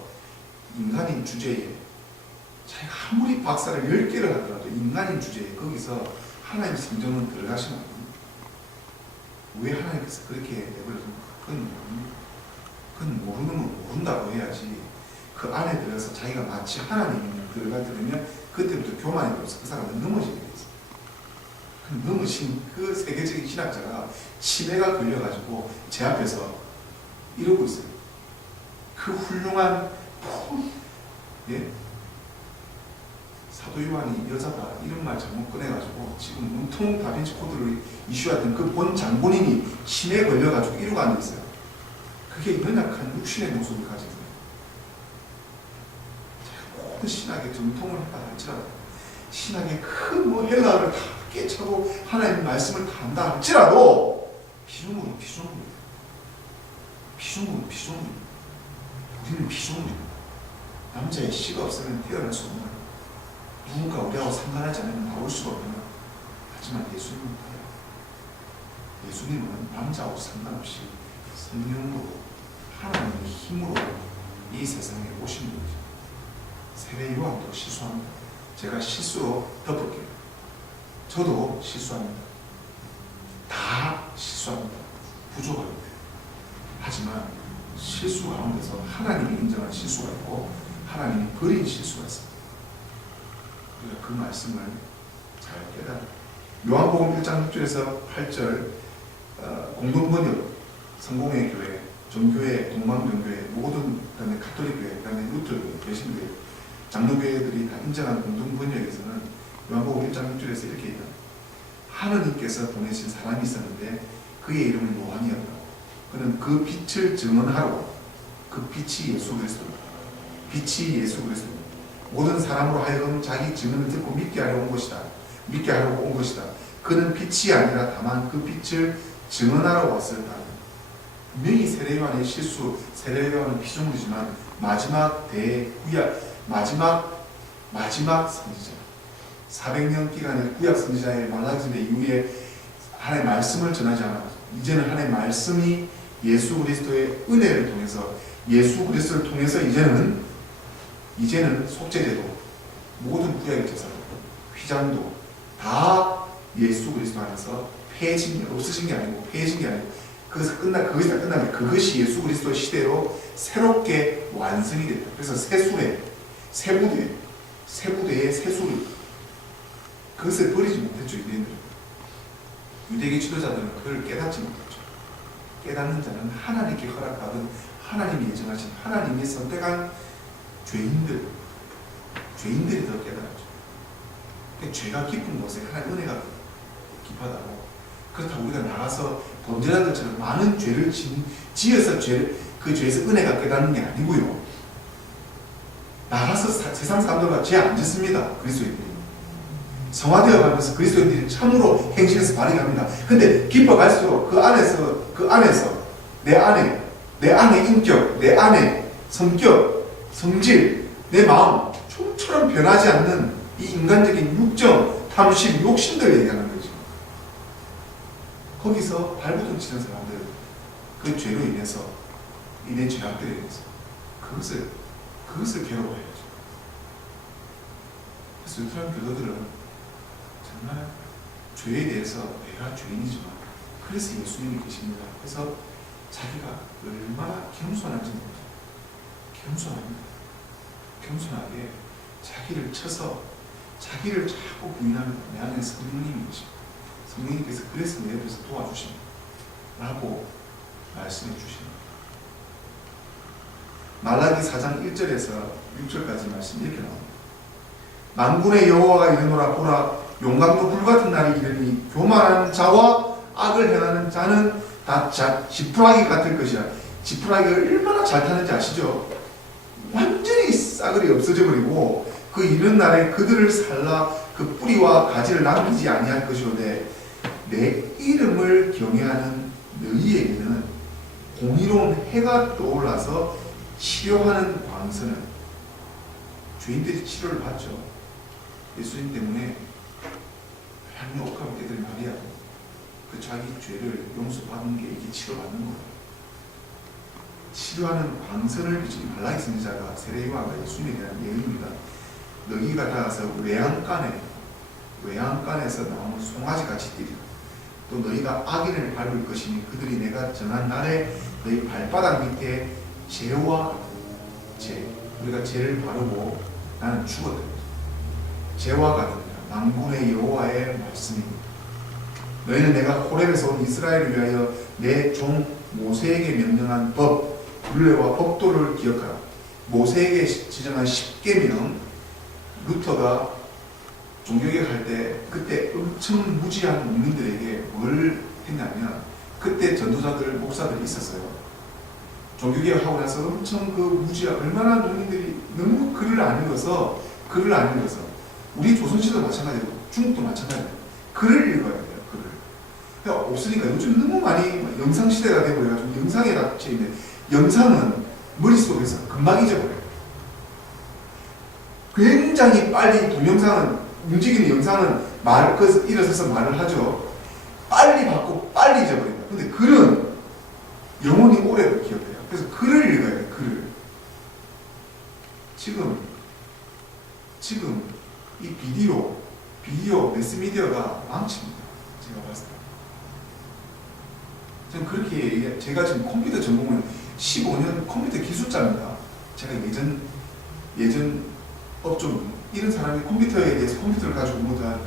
인간인 주제에 자기가 아무리 박사를 10개를 하더라도 인간인 주제에 거기서 하나님 성전은 들어가시면 안 됩니다. 왜 하나님께서 그렇게 내버려둔가? 그건 모르는 건 모른다고 해야지, 그 안에 들어가서 자기가 마치 하나님이 들어가면 그때부터 교만이 들어서 그 사람은 넘어지게 돼 있어요. 넘어진 그 세계적인 신학자가 치매가 걸려가지고 제 앞에서 이러고 있어요. 그 훌륭한 사도 요한이 여자다 이런 말 잘못 꺼내가지고 지금 온통 다빈치 코드를 이슈하던 그 본 장본인이 치매에 걸려가지고 이러고 앉아있어요. 그게 연약한 육신의 모습을 가진 거예요. 모든 신학의 정통을 했다 할지라도, 신학의 큰 헬라어를 다 깨차고 하나님의 말씀을 다 한다 할지라도 피조물은 피조물이에요. 우리는 피조물입니다. 남자의 씨가 없으면 태어날 수 없는, 누군가 우리하고 상관하지 않으면 나올 수가 없는, 하지만 예수님은 달라요. 예수님은 남자하고 상관없이 성령으로 하나님의 힘으로 이 세상에 오신 분이죠. 세례 요한도 실수합니다. 제가 실수로 덮을게요. 저도 실수합니다. 다 실수합니다. 부족합니다. 하지만 실수 가운데서 하나님이 인정한 실수가 있고 하나님이 버린 실수가 있습니다. 우리가 그 말씀을 잘 깨달아요. 요한복음 1장 6절에서 8절 공동번역, 성공회 교회, 종교회, 동방정교회, 모든 그다음에 가톨릭교회, 그다음에 루터교회, 개신교회, 장로교회들이 다 인정한 공동번역에서는 요한복음 1장 6절에서 이렇게 얘기합니다. 하느님께서 보내신 사람이 있었는데 그의 이름은 요한이었다고. 그는 그 빛을 증언하러, 그 빛이 예수 그리스도입니다. 빛이 예수 그리스도입니다. 모든 사람으로 하여금 자기 증언을 듣고 믿게 하려 온 것이다. 믿게 하려고 온 것이다. 그는 빛이 아니라 다만 그 빛을 증언하러 왔을 뿐. 분명히 세례요한의 실수, 세례요한은 피조물이지만 마지막 대구약, 마지막 선지자, 400년 기간의 구약 선지자의 말라기즘의 이후에 하나님의 말씀을 전하지 않아. 이제는 하나님의 말씀이 예수 그리스도의 은혜를 통해서, 예수 그리스도를 통해서 이제는 속죄제도, 모든 구약의 제사도, 휘장도 다 예수 그리스도 안에서 없으신 게 아니고 폐해진 게 아니고 그것이 다 끝나면 그것이 예수 그리스도의 시대로 새롭게 완성이 됐다. 그래서 세부대의 세수를 그것을 버리지 못했죠. 유대계 지도자들은 그걸 깨닫지 못했죠. 깨닫는 자는 하나님께 허락받은, 하나님이 예정하신, 하나님이 선택한 죄인들이 더 깨달았죠. 죄가 깊은 곳에 하나님의 은혜가 깊하다고. 그렇다고 우리가 나가서 범죄자들처럼 많은 죄를 지어서 그 죄에서 은혜가 깨닫는 게 아니고요. 나가서 세상 사람들과 죄 안 짓습니다. 그리스도인들이. 성화되어 가면서 그리스도인들이 참으로 행실에서 발휘합니다. 근데 깊어갈수록 그 안에서 내 안의 인격, 내 안의 성격, 성질, 내 마음, 좀처럼 변하지 않는 이 인간적인 육정, 탐심, 욕심들 얘기하는 거죠. 거기서 발부둥 치는 사람들, 그 죄로 인해서, 내 죄악들에 인해서 그것을 괴로워해야죠. 그래서 루터란 교도들은 정말 죄에 대해서 내가 죄인이지만 그래서 예수님이 계십니다. 그래서 자기가 얼마나 겸손한지 모르죠. 겸손하게 자기를 쳐서 자기를 자꾸 부인하면 내 안에 성령님이 계십니다. 성령님께서 그래서 내 옆에서 도와주십니다. 라고 말씀해 주십니다. 말라기 4장 1절에서 6절까지 말씀 이렇게 나옵니다. 만군의 여호와가 이르노라. 보라, 용광로 불같은 날이 이르니 교만한 자와 악을 행하는 자는 다 지푸라기 같을 것이라. 지푸라기가 얼마나 잘 타는지 아시죠? 완전히 싸그리 없어져 버리고 그 이른 날에 그들을 살라 그 뿌리와 가지를 남기지 아니할 것이오되 내 이름을 경외하는 너희에게는 공의로운 해가 떠올라서 치료하는 광선을. 죄인들이 치료를 받죠. 예수님 때문에 하나님 옥합 때들이 말이야. 그 자기 죄를 용서받는 게 이게 치료받는 거예요. 치료하는 광선을 비추는 말라기 선지자가 세례요한과 예수님에 대한 예언입니다. 너희가 닿아서 외양간에서 나오는 송아지 같이 뛰리라. 또 너희가 악인을 밟을 것이니 그들이 내가 정한 날에 너희 발바닥 밑에 우리가 죄를 바르고 나는 죽었다. 죄와 같으니라. 만군의 여호와의 말씀입니다. 너희는 내가 호렙에서 온 이스라엘을 위하여 내 종 모세에게 명령한 법, 율례와 법도를 기억하라. 모세에게 지정한 10계명, 루터가 종교개혁 할 때 그때 엄청 무지한 농민들에게 뭘 했냐면, 그때 전도자들, 목사들이 있었어요. 종교개혁 하고 나서 엄청 그 무지한, 얼마나 농민들이 너무 글을 안 읽어서 우리 조선시대도 마찬가지고 중국도 마찬가지예요. 글을 읽어야 돼요. 글을. 그러니까 없으니까 요즘 너무 많이 영상시대가 되어버려가지고 영상에 닫혀있는데, 영상은 머릿속에서 금방 잊어버려요. 굉장히 빨리 동영상은, 움직이는 영상은 일어서서 말을 하죠. 빨리 받고 빨리 잊어버립니다. 근데 글은 영원히 오래 기억해요. 그래서 글을 읽어야 돼요. 글을. 지금 이 비디오 매스미디어가 망칩니다. 제가 봤을 때. 저는 그렇게 제가 지금 컴퓨터 전공은 15년 컴퓨터 기술자입니다. 제가 예전 업종, 이런 사람이 컴퓨터에 대해서 컴퓨터를 가지고 못한,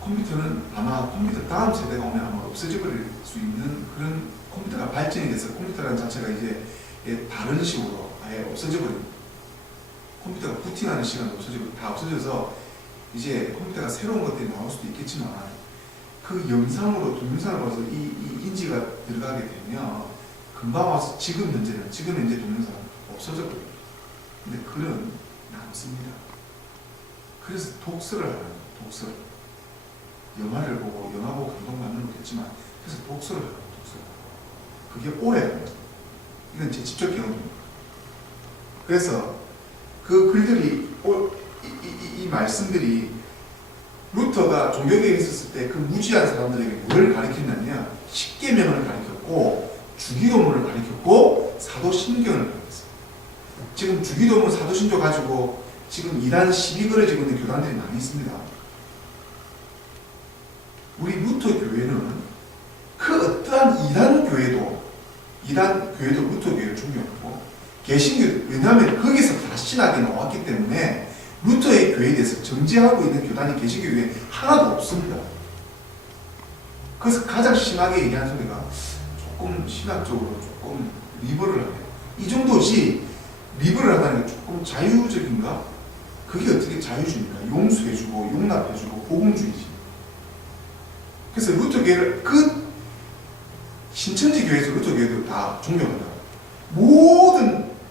컴퓨터는 아마 컴퓨터 다음 세대가 오면 아마 없어져 버릴 수 있는 그런 컴퓨터가 발전이 돼서 컴퓨터라는 자체가 이제 다른 식으로 아예 없어져 버립니다. 컴퓨터가 부팅하는 시간도 없어지고 다 없어져서 이제 컴퓨터가 새로운 것들이 나올 수도 있겠지만, 그 영상으로 동영상을 봐서 이 인지가 들어가게 되면 금방 와서 지금 현재 동영상은 없어져 버려요. 근데 글은 남습니다. 그래서 독서를 하는 거예요. 독서를. 영화를 보고 영화 보고 감동받는 것도 있지만 그래서 독서를 하는 거예요. 독서를. 그게 오래 가요. 이건 제 직접 경험입니다. 그래서 그 글들이 이 말씀들이 루터가 종교개혁에 있었을 때 그 무지한 사람들에게 뭘 가르쳤냐면 십계명을 가르쳤고 주기도문을 가르쳤고 사도신경을 가르쳤어요. 지금 주기도문 사도신조 가지고 지금 이단 시비 걸어지고 있는 교단들이 많이 있습니다. 우리 루터 교회는 그 어떠한 이단 교회도 루터 교회를 존경하고 개신교, 왜냐하면 거기서 다 신학이 나왔기 때문에 루터의 교회에 대해서 정죄하고 있는 교단이 개신교 교회에 하나도 없습니다. 그래서 가장 심하게 얘기하는 소리가 조금 신학적으로 조금 리버럴하네. 이 정도지 리버럴하다는 게 조금 자유적인가? 그게 어떻게 자유주의인가? 용서해주고 용납해주고 복음주의지. 그래서 루터 교회를 그 신천지 교회에서 루터 교회도 다 존경한다.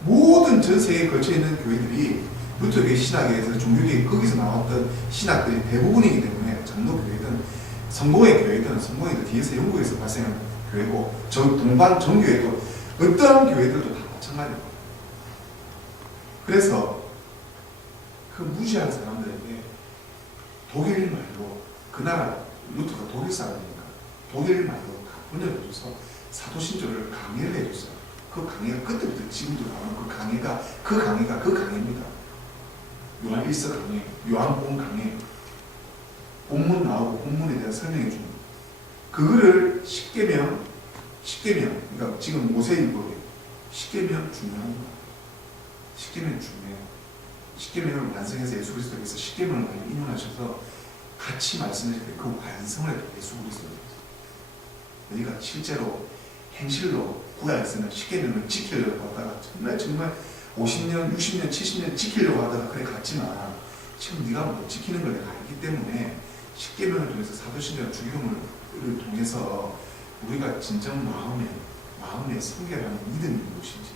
모든 전 세계에 걸쳐 있는 교회들이 루터교회 신학에서 종교계에 거기서 나왔던 신학들이 대부분이기 때문에 장로교회든 성공회 교회든 성공회도 뒤에서 영국에서 발생한 교회고 동반 정교회도 어떠한 교회들도 다 마찬가지입니다. 그래서 그 무지한 사람들에게 독일 말로 그 나라 루터가 독일 사람이니까 독일 말로 다 번역해줘서 사도신조를 강의를 해줬어요. 그 강의가 그때부터 지금도 나오는 그 강의가 강의입니다. 요한 1서 강의, 요한복음 강의, 본문 나오고 본문에 대한 설명해 줍니다. 그거를 십계명, 그러니까 지금 모세율법에 십계명 중요합니다. 십계명 중요해요. 십계명을 완성해서 예수 그리스도께서 십계명을 많이 인용하셔서 같이 말씀하실 때 그 완성을 예수 그리스도께서 우리가 실제로 행실로 구약에서는 십계명을 지키려고 하다가 정말 50년, 60년, 70년 지키려고 하다가 그래 갔지만 지금 네가 못 지키는 걸 내가 알기 때문에 십계명을 통해서 사도신경 주기도문을 통해서 우리가 진정 마음에 성결하는 믿음이 무엇인지,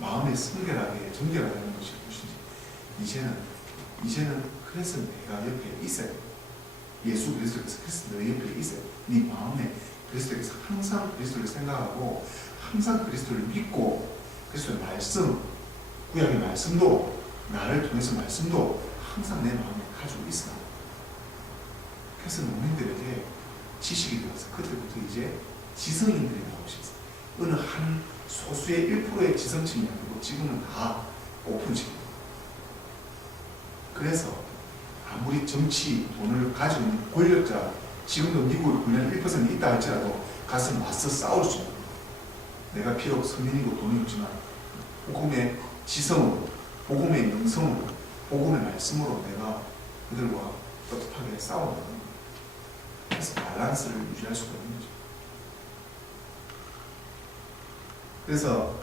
마음에 성결하게 정결하는 것이 무엇인지 이제는 그래서 내가 옆에 있어야 돼. 예수 그리스도께서 너 옆에 있어야 돼. 네 마음에 그리스도께서 항상 그리스도를 생각하고 항상 그리스도를 믿고 그리스도의 말씀, 구약의 말씀도 나를 통해서 말씀도 항상 내 마음에 가지고 있어. 그래서 농민들에게 지식이 되어서 그때부터 이제 지성인들이 나오기 시작했어요. 어느 한 소수의 1%의 지성층이 아니고 지금은 다 오픈층입니다. 그래서 아무리 정치, 돈을 가지고 있는 권력자, 지금도 미국의 권력이 1% 있다 할지라도 가서 맞서 싸울 수 있는, 내가 비록 성민이고 돈이 없지만 복음의 지성으로, 복음의 영성으로, 복음의 말씀으로 내가 그들과 떳떳하게 싸워야 됩니다. 그래서 밸런스를 유지할 수가 있는 거죠. 그래서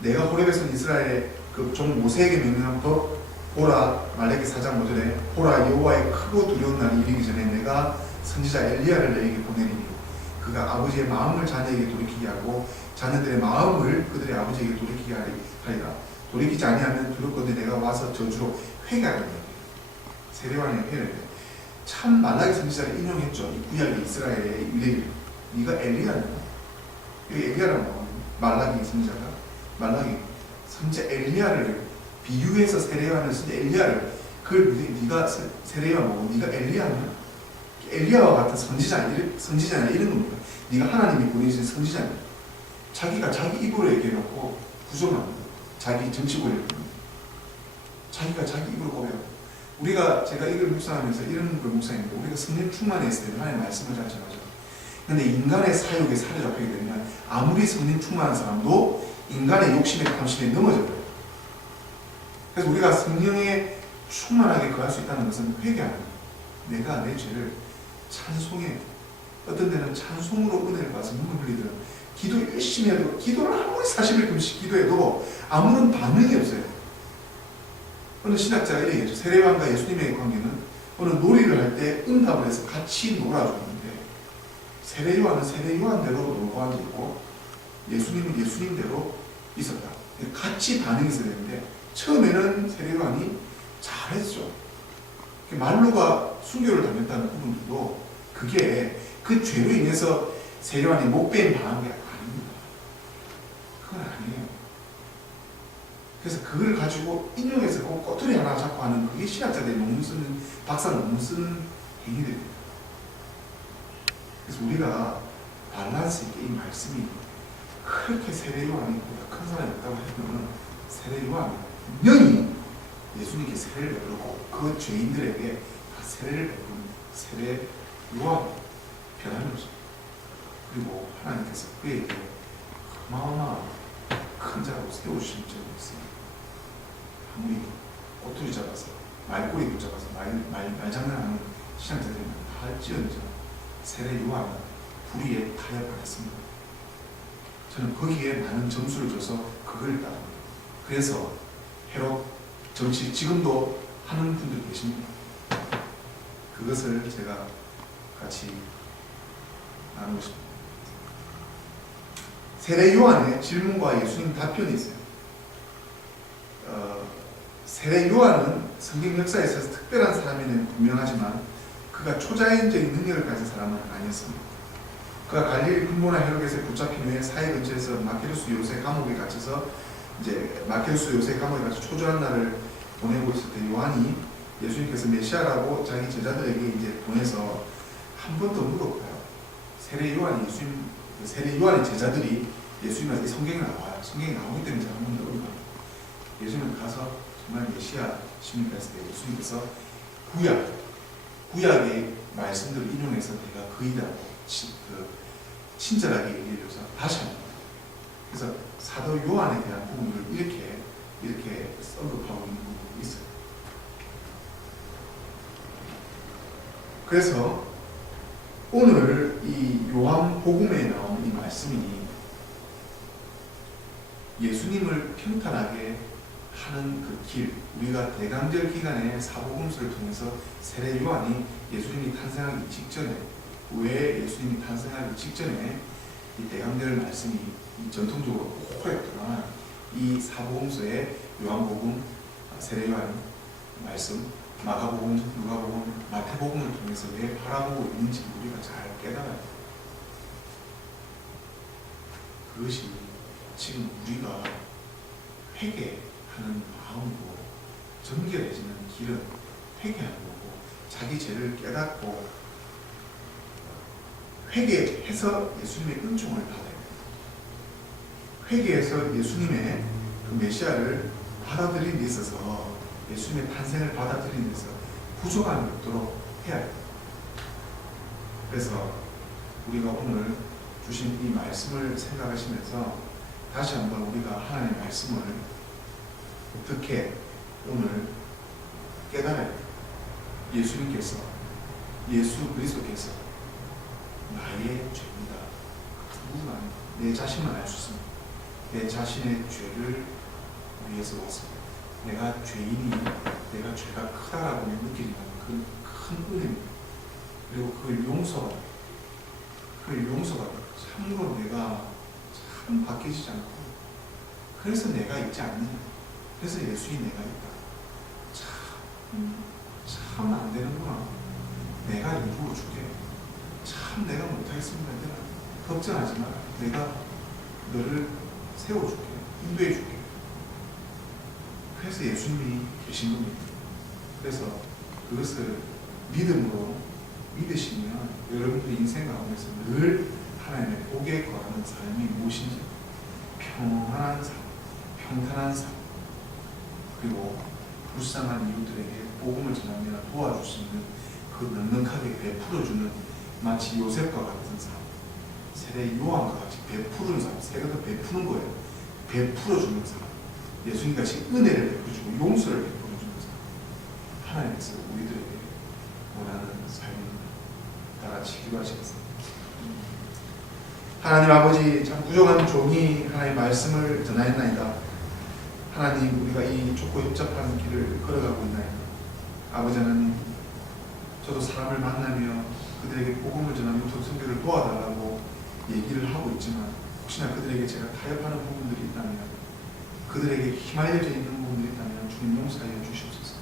내가 호렙에서 이스라엘의 그 종 모세에게 명령한 것, 보라, 말라기 4장 5절에 보라, 여호와의 크고 두려운 날이 이르기 전에 내가 선지자 엘리야를 너에게 보내리니 그가 아버지의 마음을 자녀에게 돌이키게 하고 자녀들의 마음을 그들의 아버지에게 돌이키게 하리라. 돌이키지 아니하면 두렵거든 내가 와서 저주로 회개하리라. 세례왕의 회를 참 말라기 선지자를 인용했죠. 이 구약의 이스라엘의 유대인. 네가 엘리야냐? 여기 엘리야라고 나오는 말라기 선지자가 말라기 선지자 엘리야를 비유해서 세례요한을 선지자 엘리야를 그걸 네가 세례요한 보고 네가 엘리야냐? 엘리야와 같은 선지자냐 이런 겁니다. 네가 하나님이 보내신 선지자냐? 자기가 자기 입으로 얘기해놓고 부정합니다. 자기 정치 권력입니다. 자기가 자기 입으로 고백합니다. 제가 이걸 묵상하면서 이런 걸 묵상했는데 우리가 성령 충만했을 때 하나님의 말씀을 잘 전하죠. 그런데 인간의 사욕에 사로잡히게 되면 아무리 성령 충만한 사람도 인간의 욕심에 탐심에 넘어져요. 그래서 우리가 성령에 충만하게 거할 수 있다는 것은 회개하는 거예요. 내가 내 죄를 찬송해. 어떤 데는 찬송으로 은혜를 받아서 눈물 흘리든 기도 열심히 해도 기도를 아무리 40일금씩 기도해도 아무런 반응이 없어요. 어느 신학자가 이렇게 얘기했죠. 세례요한과 예수님의 관계는 어느 놀이를 할 때 응답을 해서 같이 놀아주는데 세례요한은 세례요한대로 놀고 앉아있고 예수님은 예수님대로 있었다. 같이 반응이 있어야 되는데 처음에는 세례요한이 잘했죠. 말로가 순교를 당했다는 부분들도 그게 그 죄로 인해서 세례요한이 목배임 당한 게 아닙니다. 그건 아니에요. 그래서 그걸 가지고 인용해서 그 꼬투리 하나 잡고 하는 그게 신학자들이 논문 쓰는, 박사 논문 쓰는 행위들입니다. 그래서 우리가 밸런스 있게 이 말씀이 그렇게 세례요한이 보다 큰 사람이 없다고 하면 세례요한이 분명히 예수님께 세례를 베풀고 그 죄인들에게 다 세례를 베푼 세례요한이 변함없죠. 그리고 하나님께서 그에게 어마어마한 큰 자로 세우신 적이 있습니다. 아무리 꼬투리 잡아서 말꼬리 붙잡아서 말장난하는 신앙자들이 다 할지언정 세례요한은 불의에 타협하였습니다. 저는 거기에 많은 점수를 줘서 그걸 따릅니다. 그래서 헤롯 정치 지금도 하는 분들 계십니다. 그것을 제가 같이 나누고 싶습니다. 세례 요한의 질문과 예수님 답변이 있어요. 세례 요한은 성경 역사에 있어서 특별한 사람이는 분명하지만 그가 초자연적인 능력을 가진 사람은 아니었습니다. 그가 갈릴리 근모나 헤롯에 붙잡힌 후에 사해 근처에서 마케루스 요새 감옥에 갇혀서 마케루스 요새 감옥에 갇혀 초조한 날을 보내고 있을 때 요한이 예수님께서 메시아라고 자기 제자들에게 이제 보내서 한 번 더 물어봐요. 세례 요한의 제자들이 예수님한테 성경에 나와요. 성경에 나오기 때문에 제가 한 번 더 물어봐요. 예수님은 가서 정말 메시아십니까 했을 때 예수님께서 구약의 말씀들을 인용해서 내가 그이다라고 친절하게 얘기해줘서 다시 합니다. 그래서 사도 요한에 대한 부분을 이렇게 언급하고 있는 부분이 있어요. 그래서 오늘 이 요한복음에 나오는 이 말씀이 예수님을 평탄하게 하는 그 길, 우리가 대강절 기간에 사복음서를 통해서 세례 요한이 예수님이 탄생하기 직전에, 왜 예수님이 탄생하기 직전에 이 대강절 말씀이 전통적으로 오랫동안 이 사복음서에 요한복음, 세례 요한 말씀, 마가복음, 누가복음, 마태복음을 통해서 왜 바라보고 있는지 우리가 잘 깨달아야 돼요. 그것이 지금 우리가 회개하는 마음으로 정결해지는 길은 회개하는 거고, 자기 죄를 깨닫고 회개해서 예수님의 은총을 받아야 돼요. 회개해서 예수님의 그 메시아를 받아들이는 데 있어서, 예수님의 탄생을 받아들이는 데 있어서 부족함이 없도록 해야 돼요. 그래서 우리가 오늘 주신 이 말씀을 생각하시면서 다시 한번 우리가 하나님의 말씀을 어떻게 오늘 깨달아야 돼요. 예수님께서, 예수 그리스도께서 나의 죄입니다. 누구가 아니고 내 자신만 알 수 있습니다. 내 자신의 죄를 위해서 왔습니다. 내가 죄인이, 내가 죄가 크다라고 느끼는 그 큰 은혜입니다. 그리고 그걸 용서받아요. 참으로 내가 참 바뀌지 않고, 그래서 내가 있지 않느냐, 그래서 예수인 내가 있다. 참 안 되는구나. 내가 이루어 줄게. 참 내가 못하겠습니다. 걱정하지 마라. 내가 너를 세워줄게. 인도해 줄게. 그래서 예수님이 계신 겁니다. 그래서 그것을 믿음으로 믿으시면 여러분들 인생 가운데서 늘 하나님의 복에 거하는 삶이 무엇인지, 평안한 삶, 평탄한 삶, 그리고 불쌍한 이웃들에게 복음을 전하며 도와줄 수 있는 그 넉넉하게 베풀어주는, 마치 요셉과 같은 삶, 세례 요한과 같이 베푸는 삶, 세례도 베푸는 거예요. 베풀어주는 삶, 예수님같이 은혜를 베풀어주고 용서를 베풀어주는 삶, 하나님께서 우리들에게 원하는 삶입니다. 다 같이 기도하시겠습니다. 하나님 아버지, 참 부족한 종이 하나님의 말씀을 전하였나이다. 하나님, 우리가 이 좁고 협잡한 길을 걸어가고 있나이다. 아버지 하나님, 저도 사람을 만나며 그들에게 복음을 전하며 선교를 도와달라고 얘기를 하고 있지만, 혹시나 그들에게 제가 타협하는 부분들이 있다면, 그들에게 휘말려져 있는 부분들이 있다면 주님 용서하여 주시옵소서.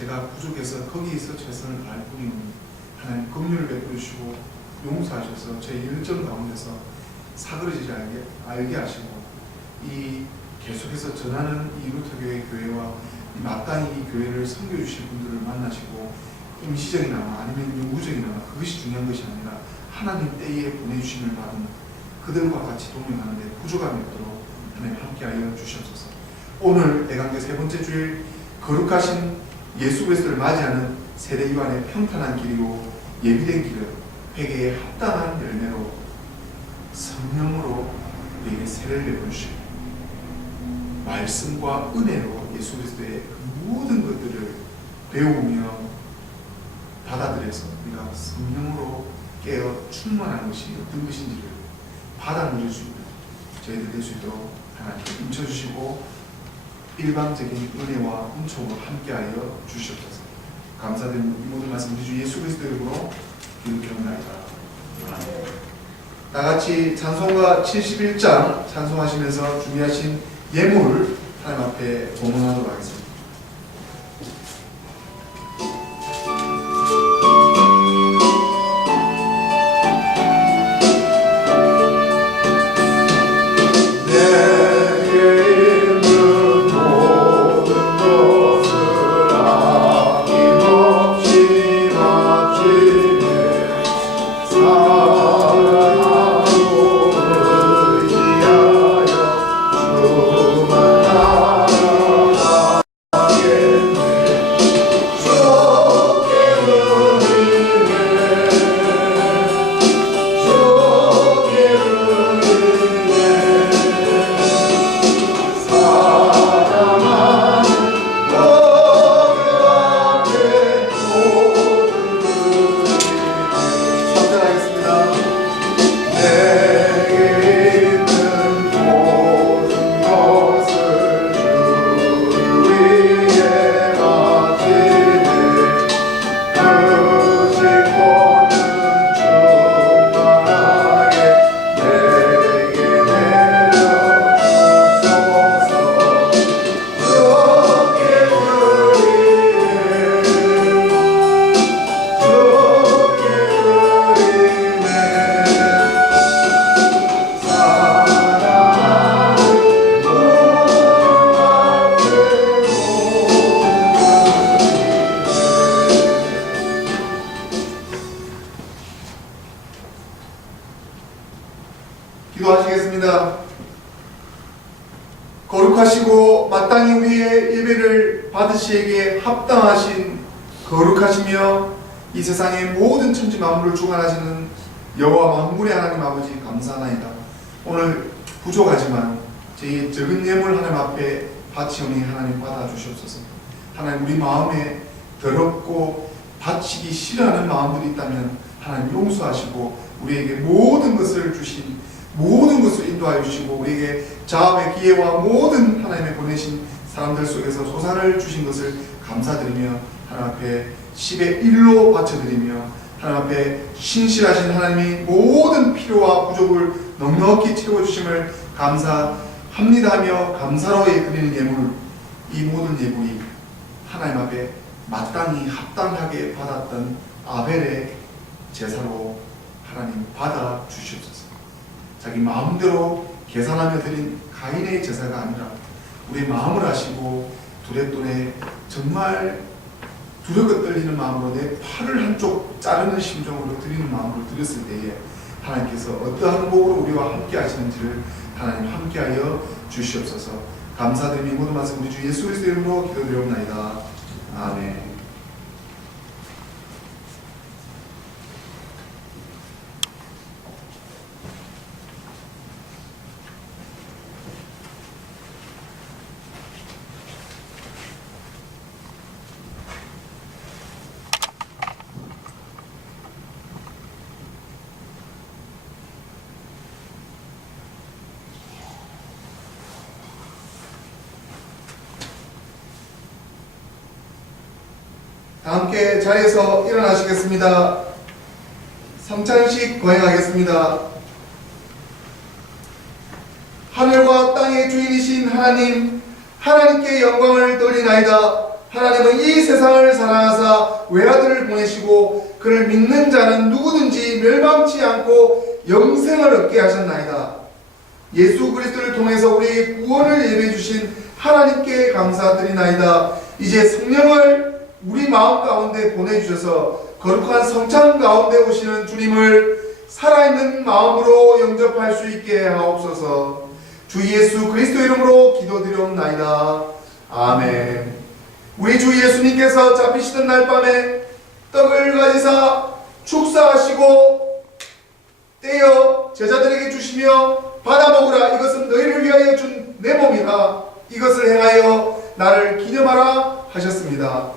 제가 부족해서 거기에서 최선을 다할 뿐이니 하나님 긍휼을 베풀어 주시고 용서하셔서 제 일정 가운데서 사그러지지 알게 하시고 이 계속해서 전하는 이 루터교회 교회와 이 마땅히 이 교회를 섬겨주실 분들을 만나시고 임시적이나마 아니면 영구적이나마 그것이 중요한 것이 아니라 하나님 때에 보내주심을 받은 그들과 같이 동행하는데 부족함이 없도록 하나님 함께하여 주시옵소서. 오늘 대강제 세 번째 주일 거룩하신 예수 그리스도를 맞이하는 세대 이완의 평탄한 길이고 예비된 길은 회개에 합당한 열매로 성령으로 우리에게 세례를 베푸시고 말씀과 은혜로 예수 그리스도의 모든 것들을 배우며 받아들여서 우리가 성령으로 깨어 충만한 것이 어떤 것인지를 받아들일 수 있는 저희들 될 수 있도록 하나님께 임쳐주시고 일방적인 은혜와 은총으로 함께하여 주시옵소서. 감사드리는 이 모든 말씀 우리 주 예수 그리스도의 이름으로 기도드립니다. 다같이 찬송가 71장 찬송하시면서 준비하신 예물 하나님 앞에 봉헌하도록 하겠습니다. 기도하시겠습니다. 거룩하시고 마땅히 우리의 예배를 받으시기에 합당하신 거룩하시며 이 세상의 모든 천지 만물을 주관하시는 여호와 만군의 하나님 아버지 감사하나이다. 오늘 부족하지만 저희의 적은 예물 하나님 앞에 바치오니 하나님 받아주시옵소서. 하나님 우리 마음에 더럽고 바치기 싫어하는 마음들이 있다면 하나님 용서하시고 우리에게 모든 것을 주신 모든 것을 인도하여 주시고 우리에게 자업의 기회와 모든 하나님의 보내신 사람들 속에서 소산을 주신 것을 감사드리며 하나님 앞에 10의 1로 바쳐드리며 하나님 앞에 신실하신 하나님이 모든 필요와 부족을 넉넉히 채워주심을 감사합니다며 감사로 드리는 예물, 이 모든 예물이 하나님 앞에 마땅히 합당하게 받았던 아벨의 제사로 하나님 받아 주시옵소서. 자기 마음대로 계산하며 드린 가인의 제사가 아니라 우리의 마음을 아시고 두렵돈에 정말 두렵고 떨리는 마음으로 내 팔을 한쪽 자르는 심정으로 드리는 마음으로 드렸을 때에 하나님께서 어떠한 복으로 우리와 함께 하시는지를 하나님 함께하여 주시옵소서. 감사드리며 모든 말씀 우리 주 예수 그리스도의 이름으로 기도드리옵나이다. 아멘. 함께 자리에서 일어나시겠습니다. 성찬식 거행하겠습니다. 하늘과 땅의 주인이신 하나님, 하나님께 영광을 돌리나이다. 하나님은 이 세상을 사랑하사 외아들을 보내시고 그를 믿는 자는 누구든지 멸망치 않고 영생을 얻게 하셨나이다. 예수 그리스도를 통해서 우리 구원을 예배해 주신 하나님께 감사드리나이다. 이제 성령을 우리 마음 가운데 보내주셔서 거룩한 성찬 가운데 오시는 주님을 살아있는 마음으로 영접할 수 있게 하옵소서. 주 예수 그리스도 이름으로 기도드리옵나이다. 아멘. 우리 주 예수님께서 잡히시던 날 밤에 떡을 가지사 축사하시고 떼어 제자들에게 주시며 받아 먹으라. 이것은 너희를 위하여 준 내 몸이라. 이것을 행하여 나를 기념하라 하셨습니다.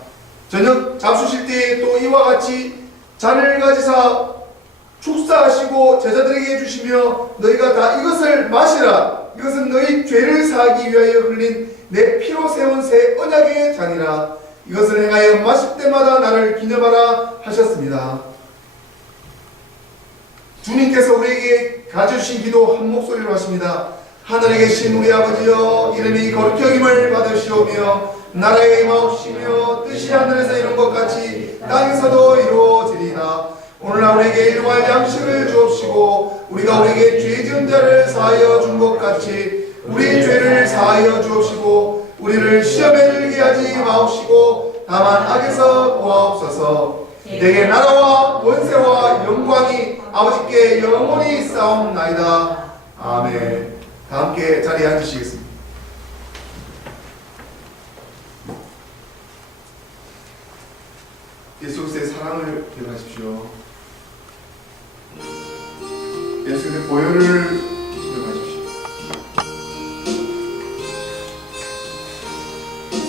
저녁 잡수실 때 또 이와 같이 잔을 가지사 축사하시고 제자들에게 주시며 너희가 다 이것을 마시라. 이것은 너희 죄를 사하기 위하여 흘린 내 피로 세운 새 언약의 잔이라. 이것을 행하여 마실 때마다 나를 기념하라 하셨습니다. 주님께서 우리에게 가르쳐주신 기도 한 목소리로 하십니다. 하늘에 계신 우리 아버지여, 이름이 거룩히 여김을 받으시오며 나라에 임하옵시며 뜻이 하늘에서 이룬 것 같이 땅에서도 이루어지리이다. 오늘날 우리에게 일용할 양식을 주옵시고 우리가 우리에게 죄 지은 자를 사하여 준 것 같이 우리의 죄를 사하여 주옵시고 우리를 시험에 들게 하지 마옵시고 다만 악에서 구하옵소서. 내게 나라와 권세와 영광이 아버지께 영원히 싸움나이다. 아멘. 다 함께 자리에 앉으시겠습니다. 예수 그리스도의 사랑을 기억하십시오. 예수 그리스도의 보혈을 기억하십시오.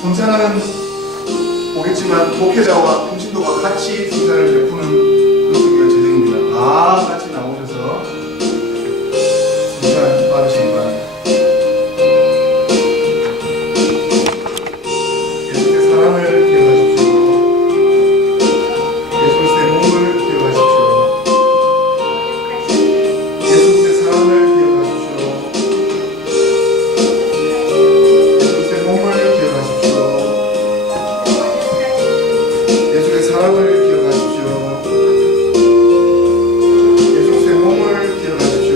성찬은 보겠지만 목회자와 통신도가 같이 성찬을 베푸는 그런 재정입니다. 다 같이 나오셔서 성찬 받으시기 바랍니다. 예수의 사랑을 기억하십시오. 예수의 몸을 기억하십시오. 예수의 사랑을 기억하십시오. 예수의 몸을 기억하십시오. 예수의 사랑을 기억하십시오. 예수의 몸을 기억하십시오.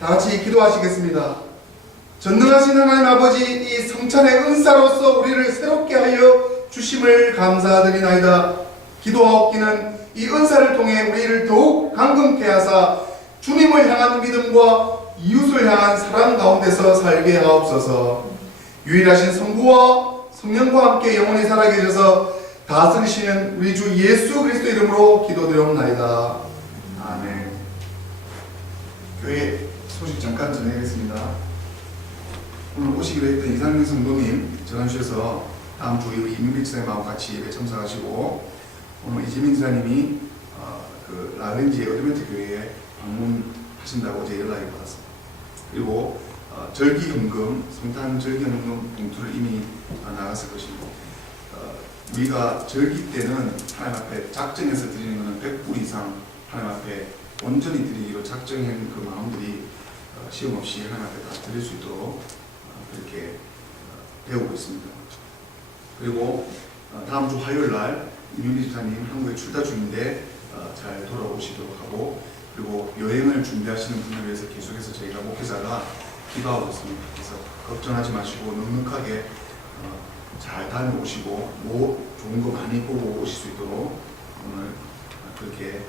다 같이 기도하시겠습니다. 전능하신 하나님 아버지, 이 성찬의 은사로서 우리를 새롭게 하여 주심을 감사드리나이다. 기도하옵기는 이 은사를 통해 우리를 더욱 강건케 하사 주님을 향한 믿음과 이웃을 향한 사랑 가운데서 살게 하옵소서. 유일하신 성부와 성령과 함께 영원히 살아계셔서 다스리시는 우리 주 예수 그리스도 이름으로 기도드리옵나이다. 아멘. 교회 소식 잠깐 전해드리겠습니다. 오늘 오시기로 했던 이상민 성도님 전화 주셔서 다음 주 우리 이민길 지사님하고 같이 예배 참석하시고 오늘 이재민 지사님이 그 라렌지 어드벤트 교회에 방문하신다고 제 연락이 받았습니다. 그리고 절기헌금, 성탄 절기헌금 봉투를 이미 나갔을 것이고 우리가 절기 때는 하나님 앞에 작정해서 드리는 것은 100불 이상 하나님 앞에 온전히 드리기로 작정한 그 마음들이 시험 없이 하나님 앞에 다 드릴 수 있도록 그렇게 배우고 있습니다. 그리고 다음 주 화요일 날 이민기 집사님 한국에 출타 중인데 잘 돌아오시도록 하고 그리고 여행을 준비하시는 분을 위해서 계속해서 저희가 목회자가 기도하고 있습니다. 그래서 걱정하지 마시고 넉넉하게 잘 다녀오시고 좋은 거 많이 보고 오실 수 있도록 오늘 그렇게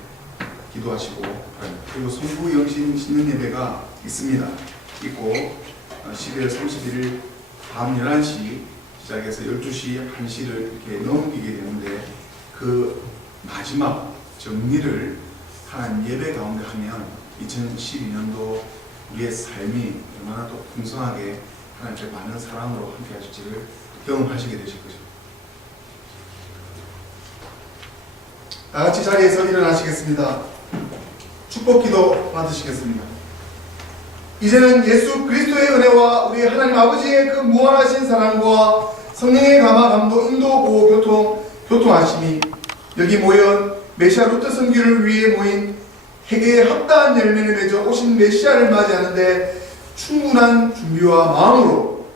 기도하시고 바랍니다. 그리고 성부 영신 신년 예배가 있습니다. 있고 12월 31일 밤 11시 시작해서 12시, 1시를 이렇게 넘기게 되는데 그 마지막 정리를 하나님 예배 가운데 하면 2012년도 우리의 삶이 얼마나 또 풍성하게 하나님께 많은 사랑으로 함께 하실지를 경험하시게 되실 것입니다. 다 같이 자리에서 일어나시겠습니다. 축복기도 받으시겠습니다. 이제는 예수 그리스도의 은혜와 우리 하나님 아버지의 그 무한하신 사랑과 성령의 감화, 감동, 인도, 보호, 교통하심이 여기 모여 메시아 루트 선교를 위해 모인 회개에 합당한 열매를 맺어 오신 메시아를 맞이하는데 충분한 준비와 마음으로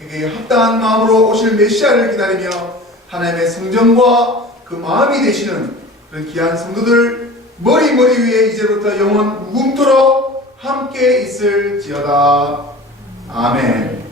회개에 합당한 마음으로 오실 메시아를 기다리며 하나님의 성전과 그 마음이 되시는 그런 귀한 성도들 머리 위에 이제부터 영원 무궁토록 함께 있을지어다. 아멘.